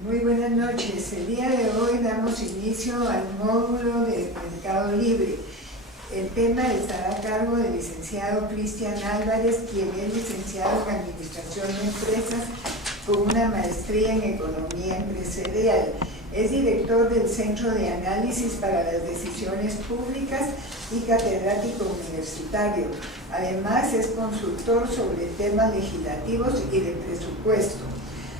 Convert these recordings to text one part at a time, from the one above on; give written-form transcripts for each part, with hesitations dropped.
Muy buenas noches. El día de hoy damos inicio al módulo de Mercado Libre. El tema estará a cargo del licenciado Cristian Álvarez, quien es licenciado en Administración de Empresas con una maestría en Economía Empresarial. Es director del Centro de Análisis para las Decisiones Públicas y catedrático universitario. Además, es consultor sobre temas legislativos y de presupuesto.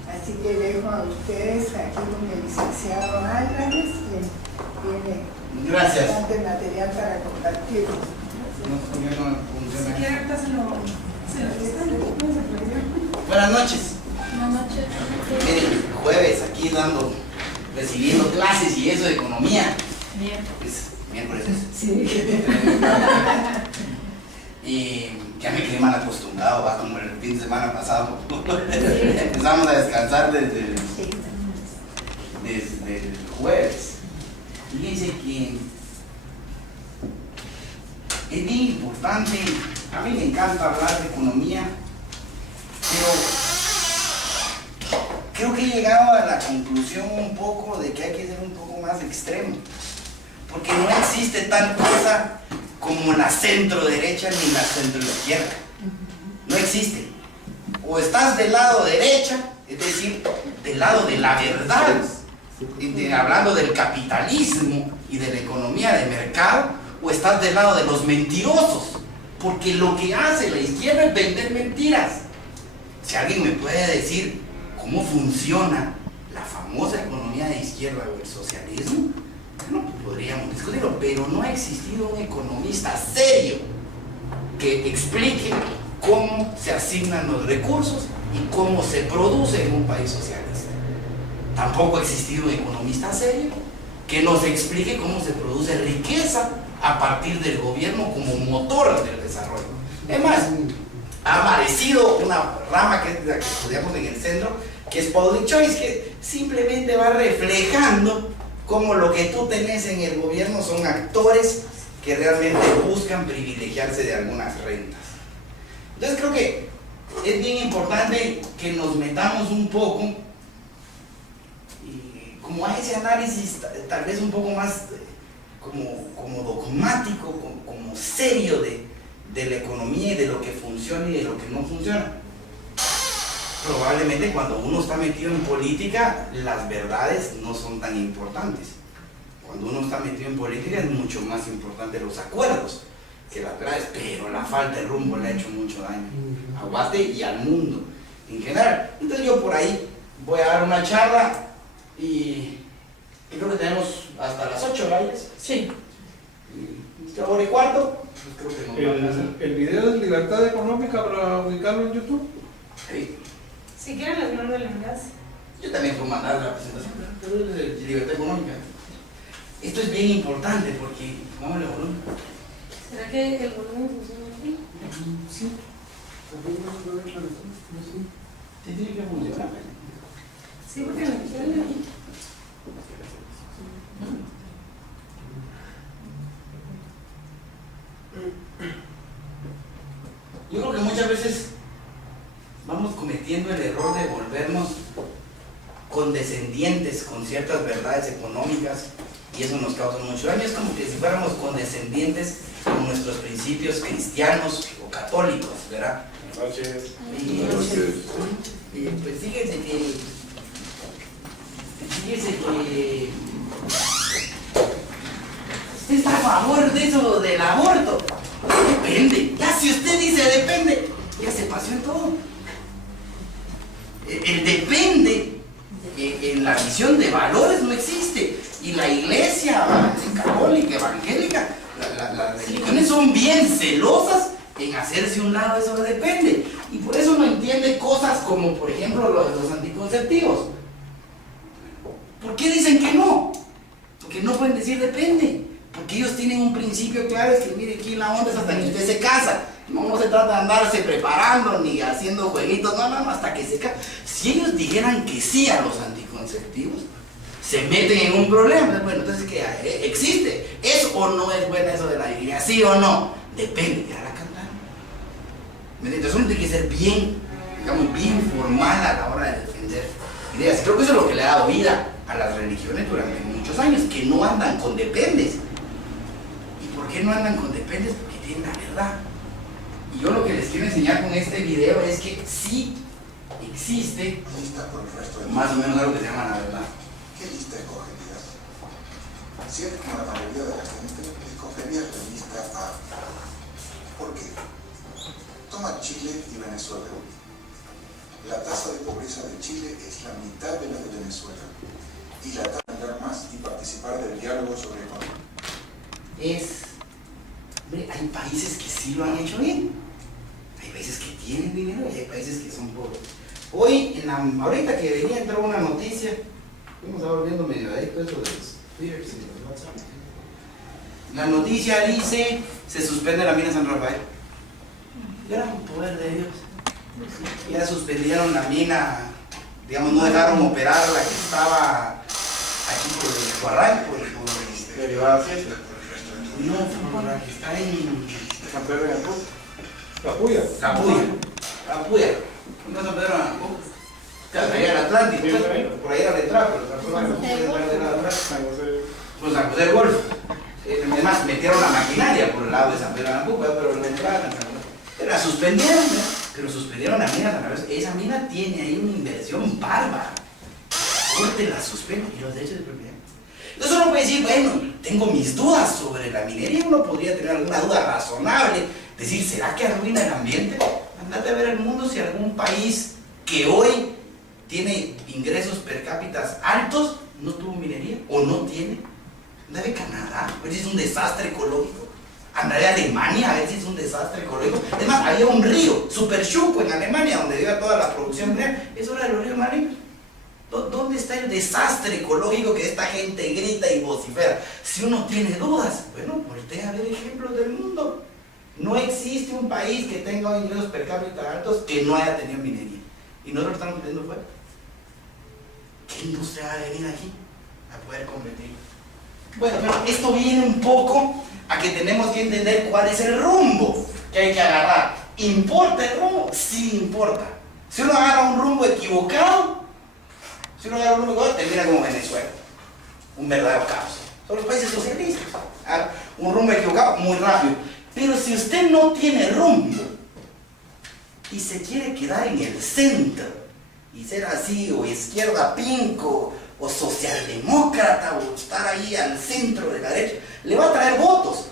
Así que dejo a ustedes aquí con el licenciado Álvarez, quien tiene bastante material para compartir. Buenas noches. Miren, jueves aquí recibiendo clases y eso de economía. Miércoles. Sí. Y ya me quedé mal acostumbrado, va como el fin de semana pasado. Empezamos a descansar desde el jueves. Fíjense que es bien importante, a mí me encanta hablar de economía, pero creo que he llegado a la conclusión un poco de que hay que ser un poco más extremo, porque no existe tal cosa como la centro derecha ni la centro izquierda. No existe. O estás del lado derecha, es decir, del lado de la verdad, hablando del capitalismo y de la economía de mercado, o estás del lado de los mentirosos, porque lo que hace la izquierda es vender mentiras. Si alguien me puede decir cómo funciona la famosa economía de izquierda o el socialismo, bueno, podríamos discutirlo, pero no ha existido un economista serio que explique cómo se asignan los recursos y cómo se produce en un país socialista. Tampoco ha existido un economista serio que nos explique cómo se produce riqueza a partir del gobierno como motor del desarrollo. Es más, ha aparecido una rama que es la que estudiamos en el centro, que es Public Choice, que simplemente va reflejando cómo lo que tú tenés en el gobierno son actores que realmente buscan privilegiarse de algunas rentas. Entonces creo que es bien importante que nos metamos un poco y como a ese análisis tal vez un poco más como dogmático, como serio de la economía y de lo que funciona y de lo que no funciona. Probablemente cuando uno está metido en política, las verdades no son tan importantes. Cuando uno está metido en política es mucho más importante los acuerdos que las verdades, pero la falta de rumbo le ha hecho mucho daño a Guate y al mundo en general. Entonces yo por ahí voy a dar una charla y creo que tenemos hasta las 8 horas. Sí. Y 8:15, pues creo que no. ¿El video de libertad económica para ubicarlo en YouTube? Sí. Si quieren les mando el enlace. Yo también puedo mandar la presentación, pero es de libertad económica. Esto es bien importante porque, pongámosle volumen. ¿Será que el volumen funciona aquí? Sí. Sí, tiene que funcionar. Sí, porque me quieren aquí. Yo creo que muchas veces vamos cometiendo el error de volvernos condescendientes con ciertas verdades económicas y eso nos causa mucho daño. Es como que si fuéramos condescendientes con nuestros principios cristianos o católicos, ¿verdad? Buenas noches. Y pues fíjense que usted está a favor de eso del aborto. Depende. Ya si usted dice depende, ya se pasó en todo. El depende en la visión de valores no existe. Y la iglesia católica, evangélica, las religiones son bien celosas en hacerse un lado eso de depende. Y por eso no entiende cosas como, por ejemplo, lo de los anticonceptivos. ¿Por qué dicen que no? Porque no pueden decir depende. Porque ellos tienen un principio claro, es que mire, aquí la onda es hasta que usted se casa. No se trata de andarse preparando ni haciendo jueguitos, no, hasta que se casa. Si ellos dijeran que sí a los anticonceptivos, se meten en un problema. Bueno, entonces, ¿qué existe? ¿Es o no es buena eso de la iglesia? ¿Sí o no? Depende, ya la cantaron. Entonces uno tiene que ser bien digamos, bien formal a la hora de defender ideas. Creo que eso es lo que le ha dado vida a las religiones durante muchos años, que no andan con dependes. ¿Y por qué no andan con dependes? Porque tienen la verdad. Y yo lo que les quiero enseñar con este video es que sí existe Lista por el resto del más o menos algo que se llama la verdad. ¿Qué lista escogerías? Si eres como la mayoría de la gente, escogerías la lista A. ¿Por qué? Toma Chile y Venezuela. La tasa de pobreza de Chile es la mitad de la de Venezuela. Y la tasa de ganar más y participar del diálogo sobre economía. Hombre, hay países que sí lo han hecho bien. Hay países que tienen dinero y hay países que son pobres. Hoy, ahorita que venía, entró una noticia, fuimos ahora viendo medio adicto eso de los Twitter y los WhatsApp. La noticia dice, se suspende la mina San Rafael. Gran poder de Dios. Ya suspendieron la mina, digamos, no dejaron operar la que estaba aquí por el Guarray, Derivada 7. no, por la que está en San Pedro de Ancú. Capuya. Capuya. No San Pedro de Ancú. Ahí al Atlántico, pues, por ahí al entrar, pero San Pedro no puede entrar de lado atrás. Pues San José del Golfo. Además, metieron la maquinaria por el lado de San Pedro de Ancú, pero la entrada la suspendieron, ¿no? Pero suspendieron la mina San Rafael. Esa mina tiene ahí una inversión bárbara. Corte la suspende y los derechos de propiedad. Entonces uno puede decir, bueno, tengo mis dudas sobre la minería, uno podría tener alguna duda razonable, decir, ¿será que arruina el ambiente? Andate a ver el mundo si algún país que hoy tiene ingresos per cápita altos no tuvo minería o no tiene. Anda a ver Canadá, a ver si es un desastre ecológico. Andaré a Alemania a ver si es un desastre ecológico. Además, había un río, Super Schuco en Alemania, donde iba toda la producción minera. Eso era de los ríos marinos. ¿Dónde está el desastre ecológico que esta gente grita y vocifera? Si uno tiene dudas, bueno, voltea a ver ejemplos del mundo. No existe un país que tenga ingresos per cápita altos que no haya tenido minería. Y nosotros estamos pidiendo fuera. ¿Qué industria va a venir aquí a poder competir? Bueno, pero esto viene un poco a que tenemos que entender cuál es el rumbo que hay que agarrar. ¿Importa el rumbo? Sí importa. Si uno agarra un rumbo equivocado, termina como Venezuela. Un verdadero caos. Son los países socialistas. Un rumbo equivocado muy rápido. Pero si usted no tiene rumbo y se quiere quedar en el centro y ser así, o izquierda pinco, o socialdemócrata, o estar ahí al centro de la derecha, le va a traer votos.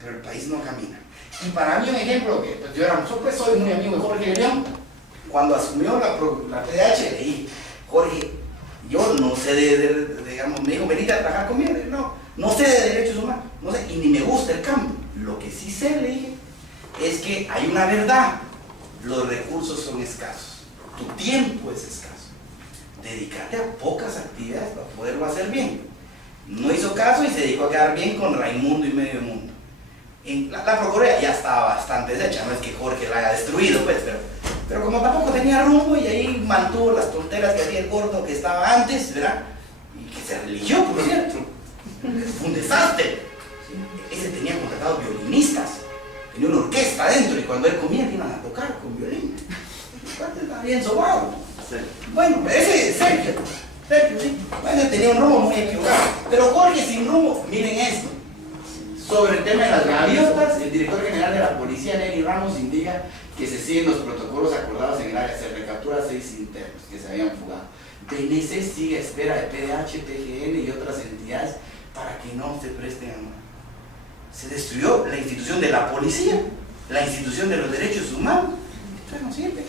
Pero el país no camina. Y para mí un ejemplo, que pues, yo soy muy amigo de Jorge León. Cuando asumió la PDH, le dije, Jorge, yo no sé digamos, me dijo, venite a trabajar conmigo. Le dije, no sé de derechos humanos, no sé, y ni me gusta el campo. Lo que sí sé, le dije, es que hay una verdad, los recursos son escasos, tu tiempo es escaso. Dedicarte a pocas actividades para poderlo hacer bien. No hizo caso y se dedicó a quedar bien con Raimundo y medio mundo. La Procuraduría ya estaba bastante deshecha, no es que Jorge la haya destruido, pues, pero como tampoco tenía rumbo y ahí mantuvo las tonteras que hacía el gordo que estaba antes, ¿verdad? Y que se religió, por cierto. Fue un desastre. ¿Sí? Ese tenía contratados violinistas, tenía una orquesta adentro y cuando él comía le iban a tocar con violín. Estaba bien sobado. Sí. Bueno, ese Sergio, sí. Bueno, tenía un rumbo muy equivocado. Pero Jorge sin rumbo, miren esto. Sobre el tema de las gaviotas, el director general de la policía, Nelly Ramos, indica que se siguen los protocolos acordados en el área. Se recaptura 6 internos que se habían fugado. DNC sigue a espera de PDH, PGN y otras entidades para que no se presten a nada. Se destruyó la institución de la policía, la institución de los derechos humanos. Esto no sirve.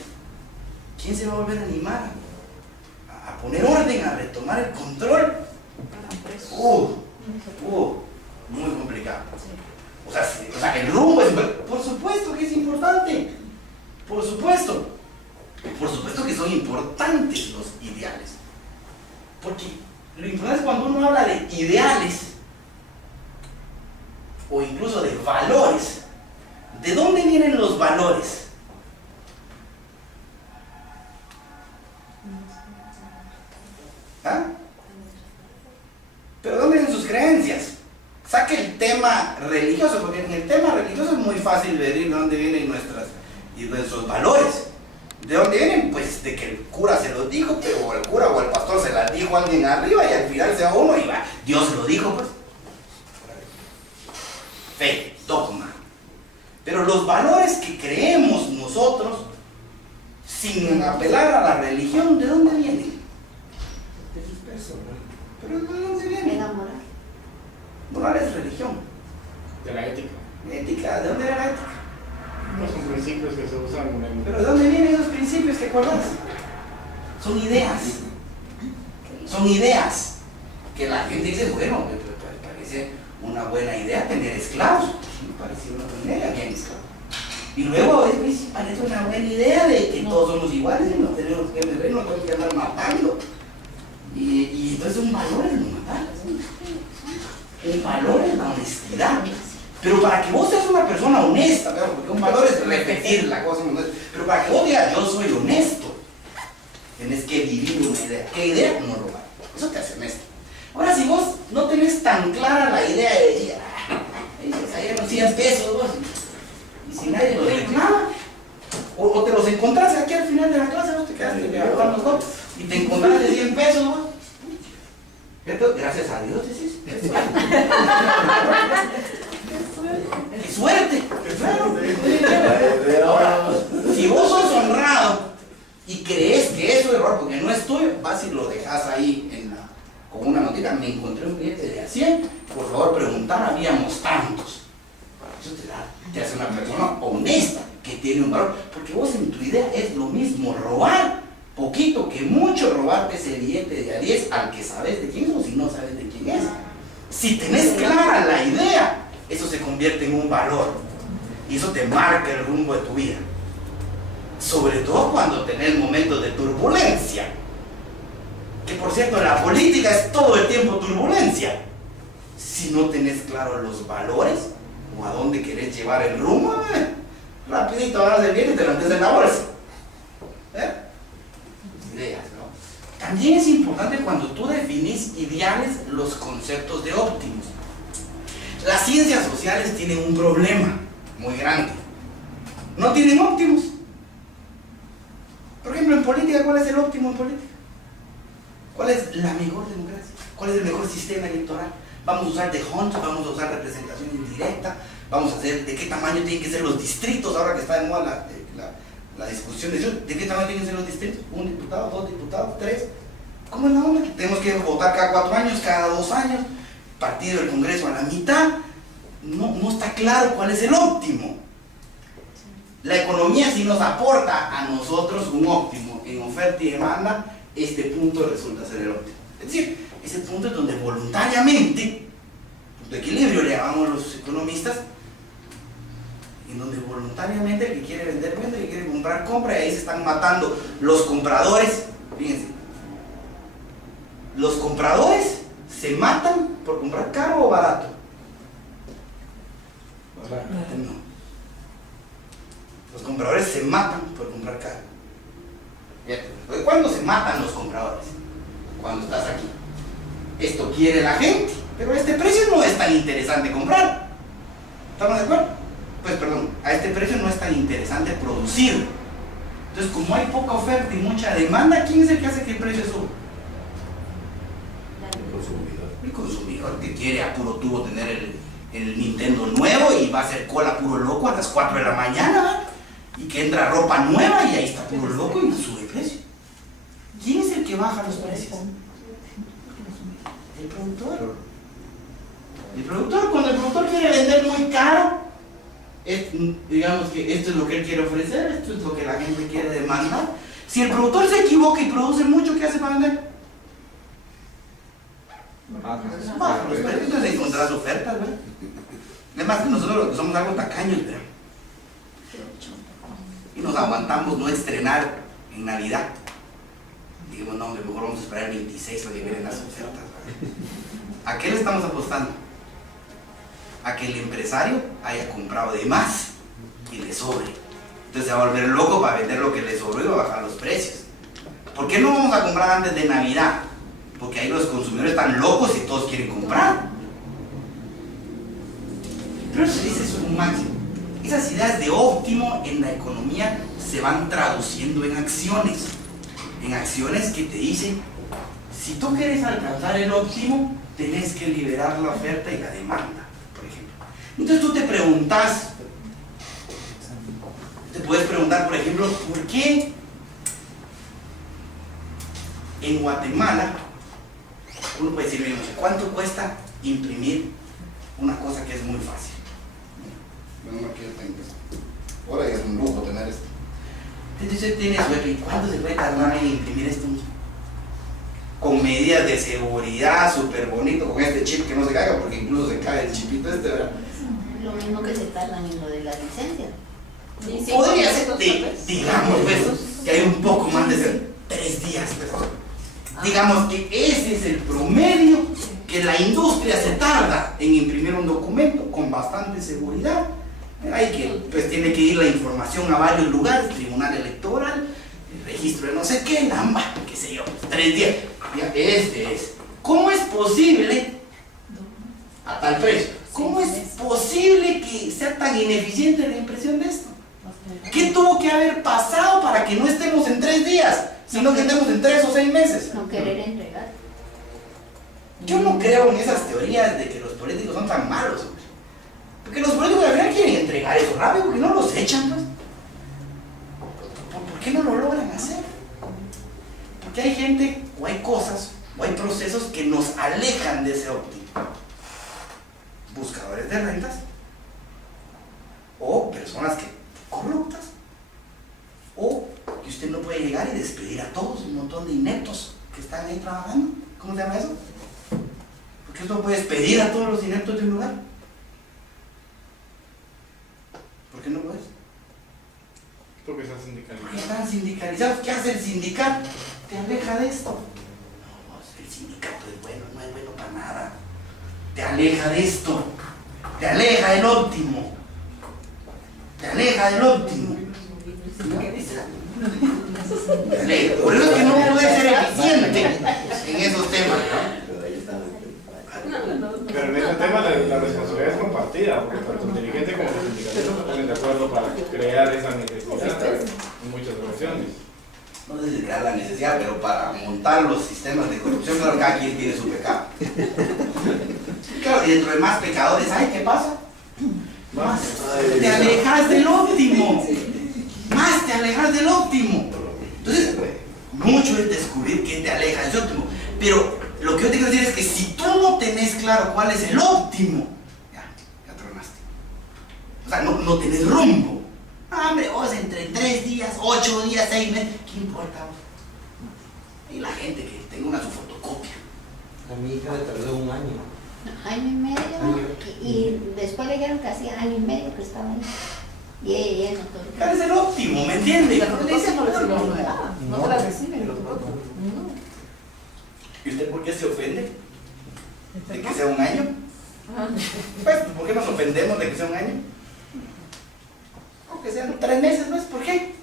¿Quién se va a volver a animar a poner orden, a retomar el control? Muy complicado. O sea, el rumbo es, por supuesto que es importante. Por supuesto que son importantes los ideales. Porque lo importante es cuando uno habla de ideales o incluso de valores. ¿De dónde vienen los valores? ¿Ah? ¿Pero dónde vienen sus creencias? Saque el tema religioso, porque en el tema religioso es muy fácil ver de dónde vienen nuestros valores. ¿De dónde vienen? Pues de que el cura se los dijo, pero el cura o el pastor se las dijo a alguien arriba y al final se va uno y va. Dios lo dijo, pues. Fe, dogma. Pero los valores que creemos nosotros, sin apelar a la religión, ¿de dónde vienen? De sus personas. ¿Pero de dónde vienen? Moral es religión. De la ética. Ética, ¿de dónde era la ética? No son principios que se usan en el... ¿Pero de dónde vienen esos principios? ¿Te acuerdas? Son ideas. Son ideas. Que la gente dice, bueno, me parece una buena idea tener esclavos. Me parece una buena idea tener esclavos. Y luego parece una buena idea de que todos somos iguales y no tenemos que beber, no tenemos que andar matando. Y entonces un valor es no matar. Un valor es la honestidad. Pero para que vos seas una persona honesta, ¿verdad? Porque un valor es repetir la cosa, pero para que vos digas yo soy honesto, tenés que vivir una idea. ¿Qué idea? No robar. Eso te hace honesto. Ahora, si vos no tenés tan clara la idea de decir, ayer no 100 pesos, vos, y si nadie los reclama, o te los encontrás aquí al final de la clase, vos te quedaste levantando los dos, y te encontrás de 100 pesos, vos. Gracias a Dios, decís. ¡Qué suerte! Ahora, si vos sos honrado y crees que eso es error porque no es tuyo, vas y lo dejas ahí con una notita. Me encontré un cliente de a 100, por favor preguntar, habíamos tantos. Eso te hace una persona honesta que tiene un valor, porque vos en tu idea es lo mismo robar poquito que mucho, robarte ese billete de a 10 al que sabes de quién es o si no sabes de quién es. Si tenés clara la idea, eso se convierte en un valor y eso te marca el rumbo de tu vida, sobre todo cuando tenés momentos de turbulencia, que por cierto en la política es todo el tiempo turbulencia. Si no tenés claro los valores o a dónde querés llevar el rumbo, rapidito vas a bien y te metes en la bolsa. Ideas, ¿no? También es importante cuando tú definís ideales los conceptos de óptimos. Las ciencias sociales tienen un problema muy grande. No tienen óptimos. Por ejemplo, en política, ¿cuál es el óptimo en política? ¿Cuál es la mejor democracia? ¿Cuál es el mejor sistema electoral? Vamos a usar de Hunt, vamos a usar representación indirecta, vamos a hacer de qué tamaño tienen que ser los distritos, ahora que está de moda la discusión de qué tamaño tienen que ser los distritos, 1 diputado, 2 diputados, 3. ¿Cómo es la onda? Tenemos que votar cada 4 años, cada 2 años. Partido del Congreso a la mitad, no está claro cuál es el óptimo. La economía sí nos aporta a nosotros un óptimo en oferta y demanda, este punto resulta ser el óptimo. Es decir, ese punto es donde voluntariamente, punto de equilibrio le llamamos los economistas, en donde voluntariamente el que quiere vender vende, el que quiere comprar compra, y ahí se están matando los compradores. Fíjense, los compradores se matan por comprar caro o barato. No. Los compradores se matan por comprar caro. ¿Cuándo se matan los compradores? Cuando estás aquí. Esto quiere la gente, pero a este precio no es tan interesante comprar. ¿Estamos de acuerdo? Pues perdón, a este precio no es tan interesante producir. Entonces, como hay poca oferta y mucha demanda, ¿quién es el que hace que el precio suba? El consumidor que quiere a puro tubo tener el Nintendo nuevo y va a hacer cola puro loco a las 4 de la mañana, ¿verdad? Y que entra ropa nueva y ahí está puro loco y sube el precio. ¿Quién es el que baja los precios? El productor. El productor, cuando el productor quiere vender muy caro, digamos que esto es lo que él quiere ofrecer, esto es lo que la gente quiere demandar. Si el productor se equivoca y produce mucho, ¿qué hace para vender? Baja los precios, entonces encontrás ofertas, ¿verdad? Además que nosotros los que somos algo tacaños, ¿verdad? Y nos aguantamos no estrenar en Navidad. Digamos, no, mejor vamos a esperar el 26 para que vienen las ofertas, ¿verdad? ¿A qué le estamos apostando? A que el empresario haya comprado de más y le sobre. Entonces se va a volver loco para vender lo que le sobró y va a bajar los precios. ¿Por qué no vamos a comprar antes de Navidad? Porque ahí los consumidores están locos y todos quieren comprar. Pero se dice eso es un máximo. esas ideas de óptimo en la economía se van traduciendo en acciones que te dicen, si tú quieres alcanzar el óptimo, tenés que liberar la oferta y la demanda, por ejemplo. Entonces tú te puedes preguntar, por ejemplo, ¿por qué en Guatemala, uno puede decir, no sé, ¿cuánto cuesta imprimir una cosa que es muy fácil? Bueno, aquí yo tengo esto. Ahora ya es un lujo tener esto. Entonces tienes, ¿y cuánto se puede tardar en imprimir esto? Con medidas de seguridad, súper bonito, con este chip que no se caiga, porque incluso se cae el chipito este, ¿verdad? Lo mismo que se tardan en lo de la licencia. Podría ser, digamos, pues, que hay un poco más de 3 días, pues. Digamos que ese es el promedio que la industria se tarda en imprimir un documento con bastante seguridad. Hay que, pues tiene que ir la información a varios lugares, tribunal electoral, el registro de no sé qué, nada, qué sé yo, 3 días. Ya, este es. ¿Cómo es posible, a tal precio, cómo es posible que sea tan ineficiente la impresión de esto? ¿Qué tuvo que haber pasado para que no estemos en 3 días, sino que estemos en 3 o 6 meses? No querer entregar. Yo no creo en esas teorías de que los políticos son tan malos, hombre. Porque los políticos al final quieren entregar eso rápido, porque no los echan, pues. ¿Por qué no lo logran hacer? Porque hay gente, o hay cosas, o hay procesos que nos alejan de ese óptimo. Buscadores de rentas, o personas corruptas, o que usted no puede llegar y despedir a todos, un montón de ineptos que están ahí trabajando. ¿Cómo se llama eso? Porque usted no puede despedir a todos los ineptos de un lugar. ¿Por qué no puedes? Porque están Porque sindicalizados. están sindicalizados. ¿Qué hace el sindicato? Te aleja de esto. No, el sindicato es bueno, no es bueno para nada. Te aleja de esto. Te aleja del óptimo. Te aleja del óptimo. Te aleja. Por eso es que no puedes ser eficiente en esos temas, ¿no? Pero en ese tema la responsabilidad es compartida, porque tanto el dirigente como los sindicalistas se ponen de acuerdo para crear esa necesidad en muchas ocasiones. No sé si crear la necesidad, pero para montar los sistemas de corrupción, claro, cada quien tiene su pecado. Claro, y dentro de más pecadores, ¿sabes qué pasa? Más te alejas del óptimo. Más te alejas del óptimo. Entonces, mucho es descubrir qué te aleja de ese óptimo. Pero lo que yo te quiero decir es que si tú no tenés claro cuál es el óptimo, ya tronaste. O sea, no tenés rumbo. Ah, hombre, vos entre 3 días, 8 días, 6 meses, ¿qué importa? Y la gente que tenga una su fotocopia. A mi hija le tardó 1 año. Año y medio. Y después le dijeron que hacía año y medio que estaba ahí. Y ella no todo. ¿Cuál es el óptimo? ¿Me entiendes? No le dicen no recibimos nada, no te la reciben. ¿Y usted por qué se ofende? ¿De que sea 1 año? Pues, ¿por qué nos ofendemos de que sea 1 año? Aunque sean 3 meses, ¿no es? ¿Por qué?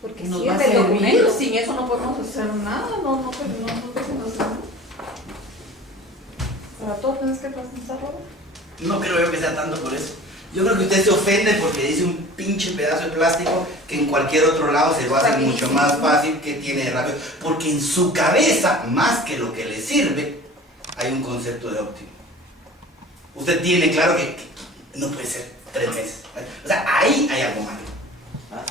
Porque Nos si va a es el servir. documento, sin eso no podemos hacer nada, no hacemos nada. Para todo tienes que pasar ahora. No creo yo que sea tanto por eso. Yo creo que usted se ofende porque dice un pinche pedazo de plástico que en cualquier otro lado se lo hace mucho más fácil que tiene de rápido. Porque en su cabeza, más que lo que le sirve, hay un concepto de óptimo. Usted tiene claro que no puede ser 3 meses. O sea, ahí hay algo malo.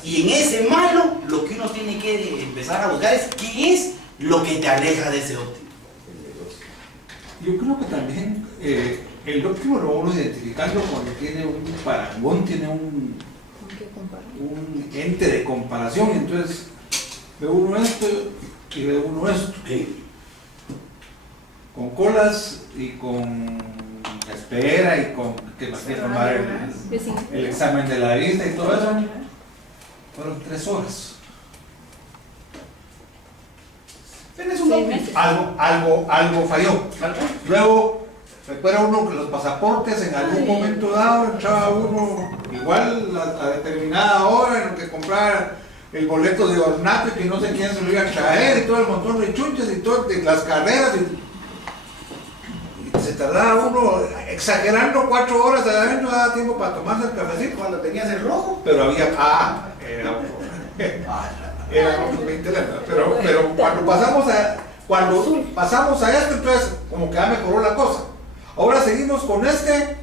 Y en ese malo, lo que uno tiene que empezar a buscar es qué es lo que te aleja de ese óptimo. Yo creo que también el óptimo lo vamos identificando cuando tiene un parangón, tiene un ente de comparación. Entonces, ve uno esto y ve uno esto. Con colas y con espera y con que nos tiene que tomar el examen de la vista y todo eso. Fueron 3 horas. Pero Algo falló. Luego, recuerda uno que los pasaportes en algún momento dado entraba uno igual a determinada hora en lo que comprar el boleto de ornato y que no sé quién se lo iba a traer y todo el montón de chunches y todo, de las carreras y se tardaba uno, exagerando 4 horas adentro, daba tiempo para tomarse el cafecito. Cuando tenías el rojo. Pero había, eran otros 20 letras. Pero cuando pasamos a esto, entonces como que ya mejoró la cosa. Ahora seguimos con este.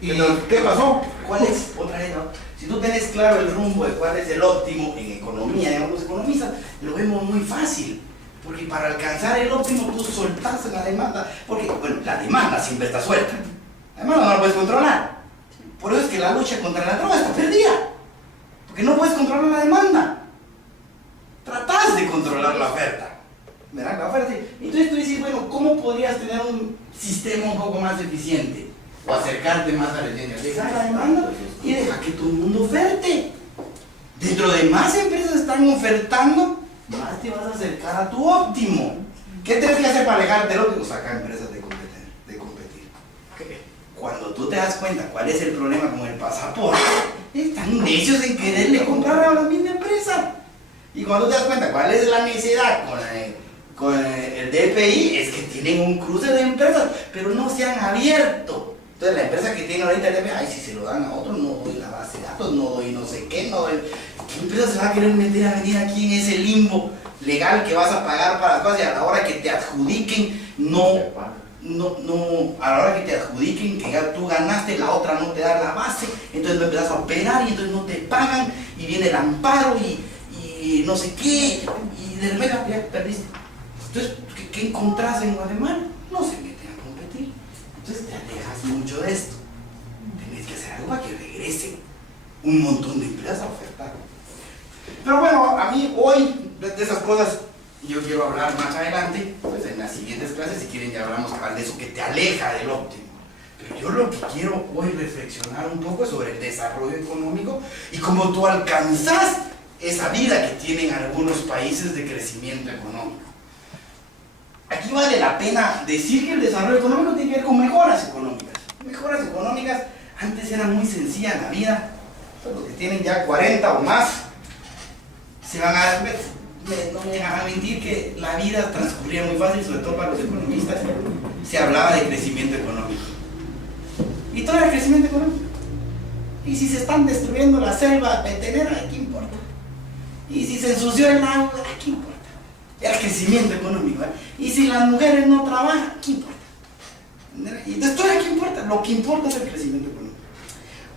¿Y qué pasó? ¿Cuál es? Otra vez, ¿no? Si tú tenés claro el rumbo de cuál es el óptimo en economía, digamos, los economistas lo vemos muy fácil. Porque para alcanzar el óptimo tú soltás la demanda. Porque, bueno, la demanda siempre está suelta. La demanda no la puedes controlar. Por eso es que la lucha contra la droga está perdida. Porque no puedes controlar la demanda. Tratás de controlar la oferta. ¿Verdad? La oferta. Entonces tú dices, bueno, ¿cómo podrías tener un sistema un poco más eficiente? O acercarte más a la eficiencia. Deja la demanda y deja que todo el mundo oferte. Dentro de más empresas están ofertando, más te vas a acercar a tu óptimo. ¿Qué tienes que hacer para alejarte del óptimo? Sacar empresas de competir. Cuando tú te das cuenta cuál es el problema con el pasaporte, están necios en quererle comprar a la misma empresa. Y cuando te das cuenta cuál es la necesidad con el DPI, es que tienen un cruce de empresas, pero no se han abierto. Entonces la empresa que tiene ahorita el DPI, ay, si se lo dan a otro, no doy la base de datos, no doy no sé qué, no doy... ¿Qué empresa se va a querer meter a venir aquí en ese limbo legal que vas a pagar para las cosas y a la hora que te adjudiquen, a la hora que te adjudiquen, que ya tú ganaste, la otra no te da la base, entonces no empiezas a operar y entonces no te pagan y viene el amparo y no sé qué, y de repente ya perdiste. Entonces, ¿qué encontrás en Guatemala? No se meten a competir. Entonces te alejas mucho de esto. Tenés que hacer algo para que regrese un montón de empresas a ofertar. Pero bueno, a mí hoy de esas cosas yo quiero hablar más adelante, pues en las siguientes clases, si quieren ya hablamos de eso que te aleja del óptimo. Pero yo lo que quiero hoy reflexionar un poco es sobre el desarrollo económico y cómo tú alcanzas esa vida que tienen algunos países de crecimiento económico. Aquí vale la pena decir que el desarrollo económico tiene que ver con mejoras económicas. Mejoras económicas antes era muy sencilla la vida. Los que tienen ya 40 o más se van a ver, no me van a mentir que la vida transcurría muy fácil, sobre todo para los economistas. Se hablaba de crecimiento económico. Y todo era crecimiento económico. Y si se están destruyendo la selva petenera, ¿qué importa? Y si se ensució el agua, ¿qué importa? Era crecimiento económico. Y si las mujeres no trabajan, ¿qué importa? Y entonces todo era ¿qué importa? Lo que importa es el crecimiento económico.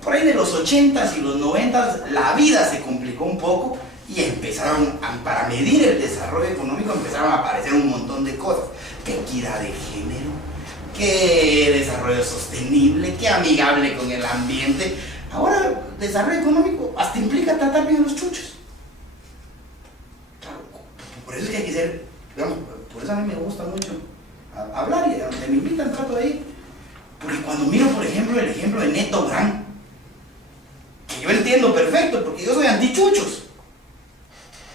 Por ahí de los 80s y los 90s la vida se complicó un poco y empezaron, para medir el desarrollo económico, empezaron a aparecer un montón de cosas. Que equidad de género, que desarrollo sostenible, que amigable con el ambiente. Ahora, desarrollo económico hasta implica tratar bien a los chuchos. Claro, por eso es que hay que ser, digamos, por eso a mí me gusta mucho hablar y donde me invitan trato de ir. Porque cuando miro, por ejemplo, el ejemplo de Neto Brand, que yo entiendo perfecto, porque yo soy antichuchos.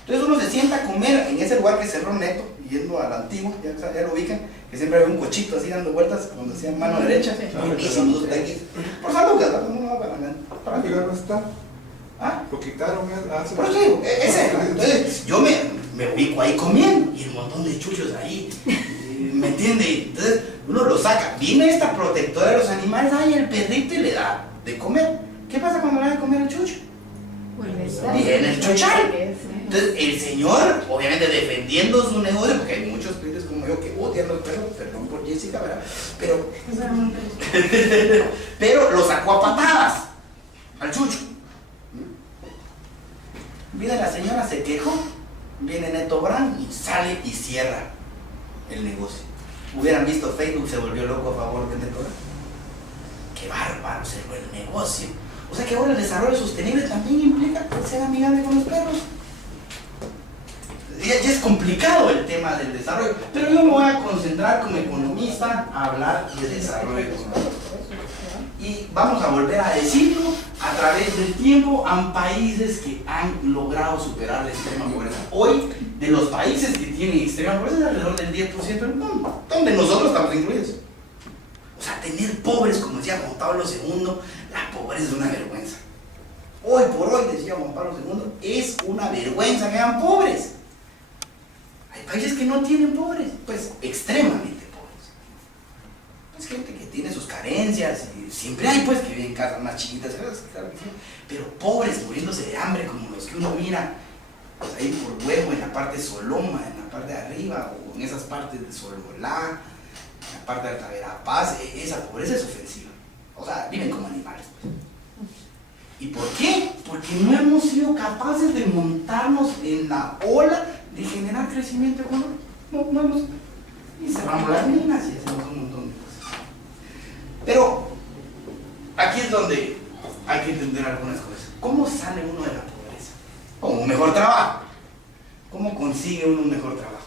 Entonces uno se sienta a comer en ese lugar que cerró Neto, yendo al antiguo, ya lo ubican, que siempre había un cochito así dando vueltas cuando hacían mano derecha. Por San Lucas, no para ¿Ya no está? ¿Ah? Lo quitaron hace... Por eso digo, ese. Entonces yo me ubico ahí comiendo y un montón de chuchos ahí, ¿me entiende? Entonces uno lo saca. Viene esta protectora de los animales, ay, el perrito y le da de comer. ¿Qué pasa cuando le da de comer al chucho? Viene el chuchal. Entonces el señor, obviamente defendiendo su negocio, porque hay muchos clientes como yo que odian los perros, perdón por Jessica, ¿verdad? Pero lo sacó a patadas al chucho. Viene la señora, se quejó, viene Neto Brand y sale y cierra el negocio. Hubieran visto Facebook, se volvió loco a favor de Neto Brand. Qué bárbaro, cerró el negocio. O sea que ahora el desarrollo sostenible también implica ser amigable con los perros. Ya es complicado el tema del desarrollo, pero yo me voy a concentrar como economista a hablar de desarrollo económico. Y vamos a volver a decirlo, a través del tiempo han países que han logrado superar la extrema pobreza. Hoy, de los países que tienen extrema pobreza, es alrededor del 10% del mundo, donde nosotros estamos incluidos. O sea, tener pobres, como decía Juan Pablo II, la pobreza es una vergüenza. Hoy por hoy, decía Juan Pablo II, es una vergüenza que hayan pobres. Hay países que no tienen pobres, pues extremadamente pobres. Es carencias, y siempre hay pues que viven en casas más chiquitas, claro que sí, pero pobres muriéndose de hambre como los que uno mira pues ahí por Huevo, en la parte de Soloma, en la parte de arriba, o en esas partes de Sololá, en la parte de Alta Verapaz. Esa pobreza es ofensiva, o sea, viven como animales pues. ¿Y por qué? Porque no hemos sido capaces de montarnos en la ola de generar crecimiento económico. No hemos, y cerramos las minas y hacemos un montón de cosas. Pero aquí es donde hay que entender algunas cosas. ¿Cómo sale uno de la pobreza? Con un mejor trabajo. ¿Cómo consigue uno un mejor trabajo?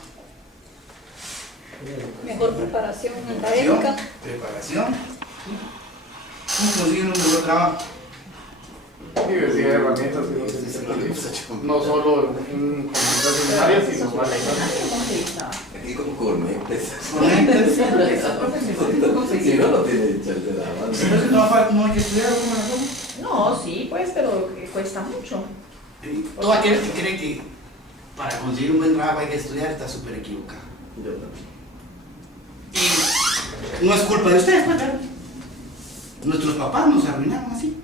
Mejor preparación académica. Preparación. ¿Cómo consigue uno un mejor trabajo? Diversidad de herramientas que no se necesitan. No solo en comunidades áreas, sino más. Aquí como conectes. Conectes. Si no, no tiene chance de avance. Entonces no hay que estudiar alguna razón. No, sí, pues, pero cuesta mucho. Todo aquel que cree que para conseguir un buen trabajo hay que estudiar está súper equivocado. Yo también. Y no es culpa de ustedes, pues, claro. Nuestros papás nos arruinaron así.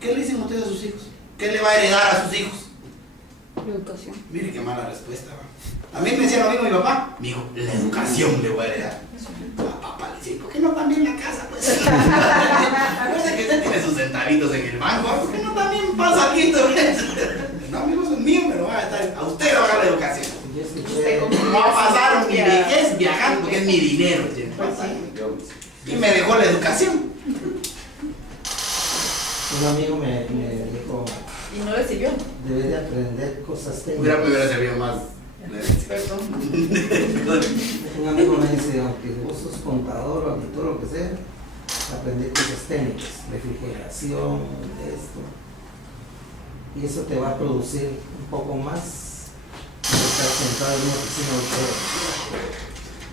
¿Qué le dicen ustedes a sus hijos? ¿Qué le va a heredar a sus hijos? Educación. Mire qué mala respuesta, ¿va? A mí me decía lo mismo mi papá. Me dijo, la educación le voy a heredar. A papá le decía, ¿por qué no también la casa? Pues yo sé que usted tiene sus centavitos en el banco, ¿por qué no también pasa aquí? No, amigos, son míos, me lo van a estar. A usted le va a dar la educación. Yo escuché No va a pasar mi vejez viajando porque es mi dinero. Y me dejó la educación. un amigo me dijo, Y no le sirvió. debes de aprender cosas Me técnicas. hubiera servido más. Perdón. Un amigo me dice, aunque vos sos contador o auditor o lo que sea, aprender cosas técnicas, refrigeración, esto. Y eso te va a producir un poco más de estar sentado en una oficina de todo.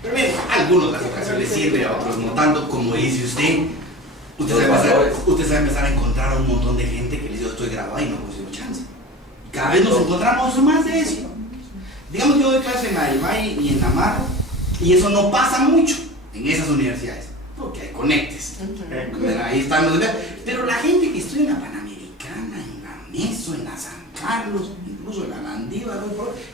Pero miren, a algunos la educación les sirve, a otros no tanto, como dice usted. Usted se va a empezar a encontrar a un montón de gente que le dice, yo estoy grabado y no consigo chance. Cada vez nos encontramos más de eso. Digamos, yo doy clase en la ELMAI y en la Marro, y eso no pasa mucho en esas universidades, porque hay conectes. Ahí están los demás. Pero la gente que estudia en la Panamericana, en la MESO, en la San Carlos, incluso en la Landívar,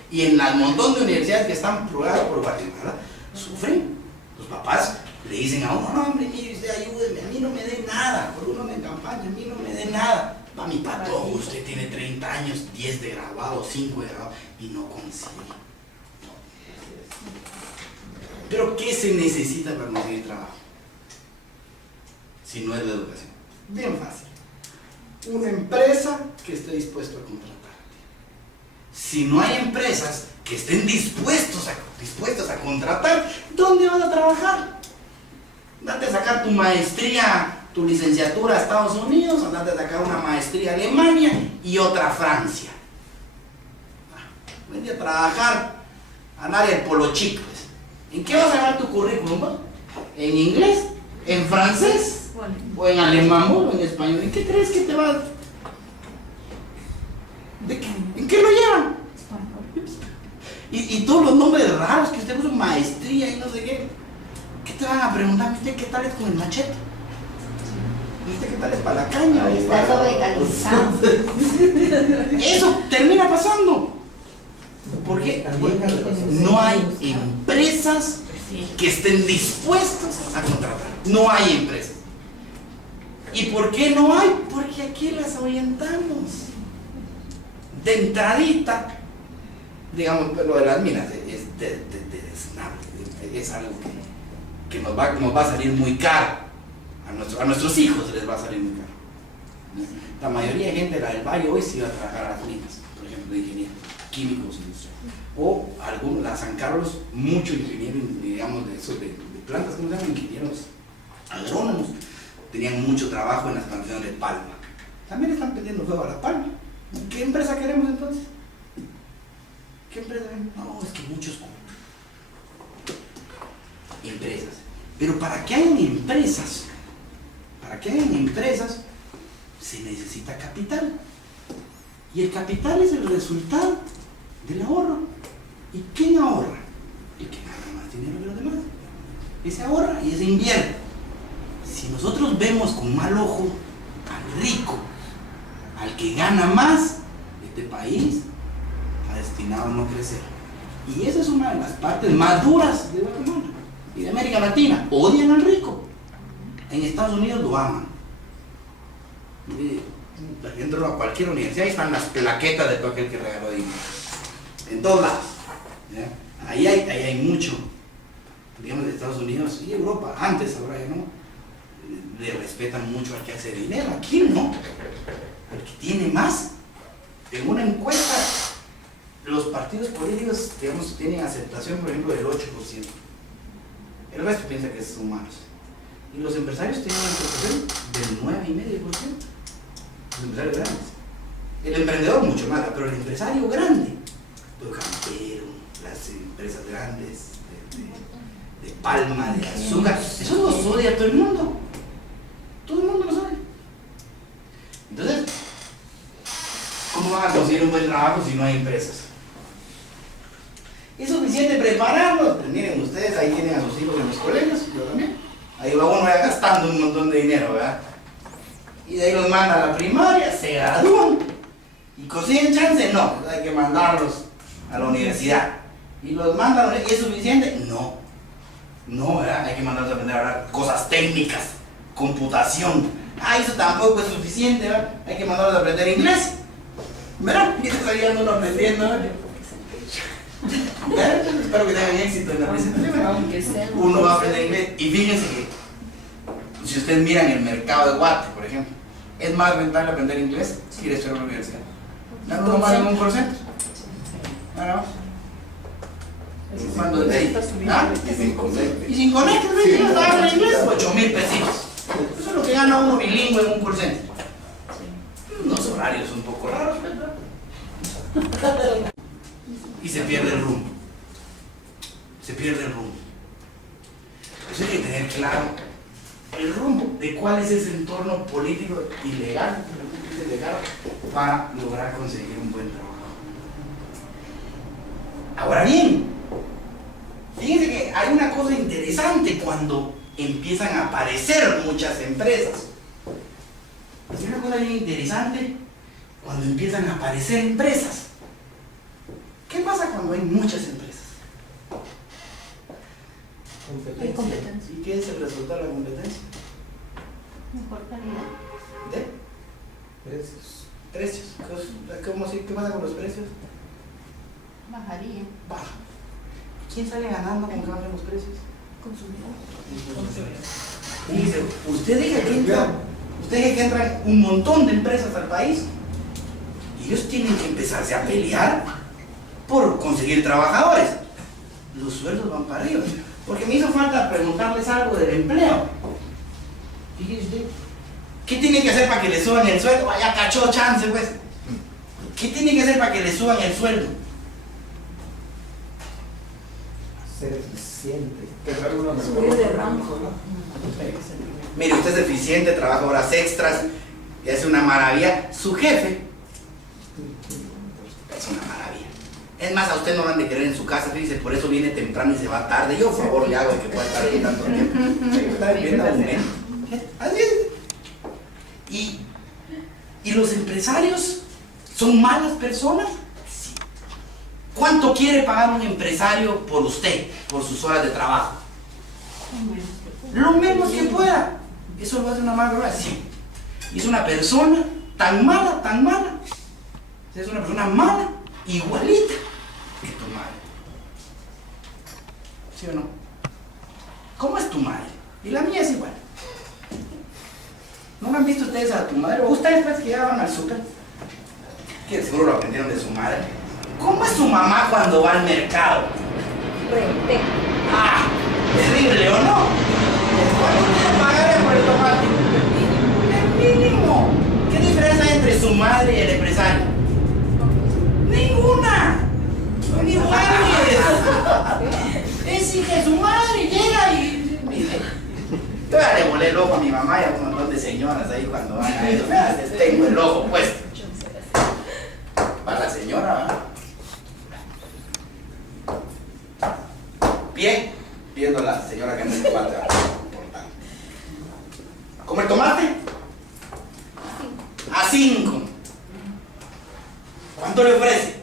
y en el montón de universidades que están probadas por Guatemala, sufren. Los papás le dicen a uno, no hombre, mire, usted ayúdeme, a mí no me dé nada, por uno me campaña, a mí no me dé nada. Va mi patrón, usted tiene 30 años, 10 de graduado, 5 de graduado, y no consigue. Pero ¿qué se necesita para conseguir trabajo? Si no es la educación. Bien fácil. Una empresa que esté dispuesta a contratar. Si no hay empresas que estén dispuestas a contratar, ¿dónde vas a trabajar? Andate a sacar tu maestría, tu licenciatura a Estados Unidos, andate a sacar una maestría a Alemania y otra a Francia. Vente a trabajar al área del Polo Chic. ¿En qué vas a dar tu currículum? ¿En inglés? ¿En francés? ¿O en alemán? ¿O en español? ¿En qué crees que te vas? ¿En qué lo llevan? Y todos los nombres raros que usted puso, maestría y no sé qué. ¿Qué te van a preguntar? ¿Usted qué tal es con el machete? ¿Usted qué tal es para la caña? Está sobrecalificado. Eso termina pasando. Porque no hay empresas que estén dispuestas a contratar. No hay empresas. ¿Y por qué no hay? Porque aquí las orientamos. De entradita, digamos, lo de las minas es algo que nos va a salir muy caro. A nuestros hijos les va a salir muy caro. La mayoría de gente de la del Valle hoy sí va a trabajar a las minas, por ejemplo, de ingenieros químicos industriales. O algunos, la San Carlos, muchos ingenieros, digamos, de plantas, ¿cómo se llaman? Ingenieros agrónomos, tenían mucho trabajo en las plantaciones de palma. También están pidiendo fuego a la palma. ¿Qué empresa queremos entonces? ¿Qué empresa queremos? No, es que muchos empresas. Pero para que hayan empresas, se necesita capital. Y el capital es el resultado del ahorro. ¿Y quién ahorra? El que gana más dinero que los demás. Ese ahorra y ese invierte. Si si nosotros vemos con mal ojo al rico, al que gana más, este país está destinado a no crecer. Y esa es una de las partes más duras de Guatemala y de América Latina. Odian al rico. En Estados Unidos lo aman. Entro a cualquier universidad y están las plaquetas de todo aquel que regaló dinero. En todos lados. ¿Ya? Ahí hay mucho. Digamos, de Estados Unidos y Europa, antes, ahora ya no, le respetan mucho al que hace dinero. Aquí no. El que tiene más. En una encuesta, los partidos políticos, digamos, tienen aceptación, por ejemplo, del 8%. El resto piensa que son malos. Y los empresarios tienen una aceptación del 9,5%. Los empresarios grandes. El emprendedor mucho más, pero el empresario grande, el campero, las empresas grandes, de palma, de azúcar, eso los odia todo el mundo. Todo el mundo los odia. Entonces, ¿cómo van a conseguir un buen trabajo si no hay empresas? Es suficiente prepararlos. Pues miren, ustedes ahí tienen a sus hijos en los colegios, yo también. Ahí va uno ya gastando un montón de dinero, ¿verdad? Y de ahí los mandan a la primaria, se gradúan. Y consiguen chance, no, hay que mandarlos a la universidad. Y los mandan a la universidad, ¿y es suficiente? No. No, ¿verdad? Hay que mandarlos a aprender a hablar cosas técnicas, computación. Eso tampoco es suficiente, ¿verdad? Hay que mandarlos a aprender inglés. ¿Verdad? Y eso ya no lo aprendiendo, ¿verdad? Espero que tengan éxito en la presentación. Uno va a aprender inglés. Y fíjense que si ustedes miran el mercado de Guate, por ejemplo, es más rentable aprender inglés que ir a estudiar a la universidad. ¿No lo más en un call center? Bueno, cuando de ahí, y sin conectar, ¿no? ¿Sabes el inglés? 8,000 pesitos. Eso es lo que gana uno bilingüe en un call center. Unos horarios un poco raros, ¿verdad? Y se pierde el rumbo. Se pierde el rumbo. Eso hay que tener claro el rumbo de cuál es ese entorno político ilegal para lograr conseguir un buen trabajo. Ahora bien, fíjense que hay una cosa interesante cuando empiezan a aparecer muchas empresas. Es una cosa bien interesante cuando empiezan a aparecer empresas. ¿Qué pasa cuando hay muchas empresas? Competencia. ¿Y qué es el resultado de la competencia? Mejor calidad. ¿De? Precios. Precios. ¿Qué pasa con los precios? Bajaría. Baja. ¿Quién sale ganando con cambian los precios? Consumidor. Y dice, usted deja que entran un montón de empresas al país y ellos tienen que empezarse a pelear por conseguir trabajadores. Los sueldos van para arriba. Porque me hizo falta preguntarles algo del empleo. Fíjese usted, ¿qué tiene que hacer para que le suban el sueldo? Vaya cachó chance, pues. ¿Qué tiene que hacer para que le suban el sueldo? Ser eficiente. Subir de rango. Mire, usted es eficiente, trabaja horas extras y hace una maravilla. Su jefe es una maravilla. Es más, a usted no lo han de querer en su casa, fíjese, por eso viene temprano y se va tarde. Yo, por favor, le hago que pueda estar aquí tanto tiempo. Está bien argumento. Así es. ¿Y los empresarios son malas personas? Sí. ¿Cuánto quiere pagar un empresario por usted, por sus horas de trabajo? Lo menos que pueda. ¿Eso lo hace una mala persona? Sí. Y es una persona tan mala, es una persona mala, igualita que tu madre. ¿Sí o no? ¿Cómo es tu madre? Y la mía es igual. ¿No lo han visto ustedes a tu madre? ¿O ustedes pues que ya van al súper? Que seguro lo aprendieron de su madre. ¿Cómo es su mamá cuando va al mercado? ¡Ah! Terrible, ¿o no? ¿Cuánto pagaré por el tomate? El mínimo. ¿Qué diferencia hay entre su madre y el empresario? ¡Ninguna! Son iguales. Es hija de su madre, llega y... Yo ya le volé el ojo a mi mamá y a un montón de señoras ahí cuando van a eso. Les tengo el ojo puesto. Para la señora, ¿va? Bien, viendo a la señora que anda en el cuarto. ¿Como el tomate? A 5. ¿Cuánto le ofrece?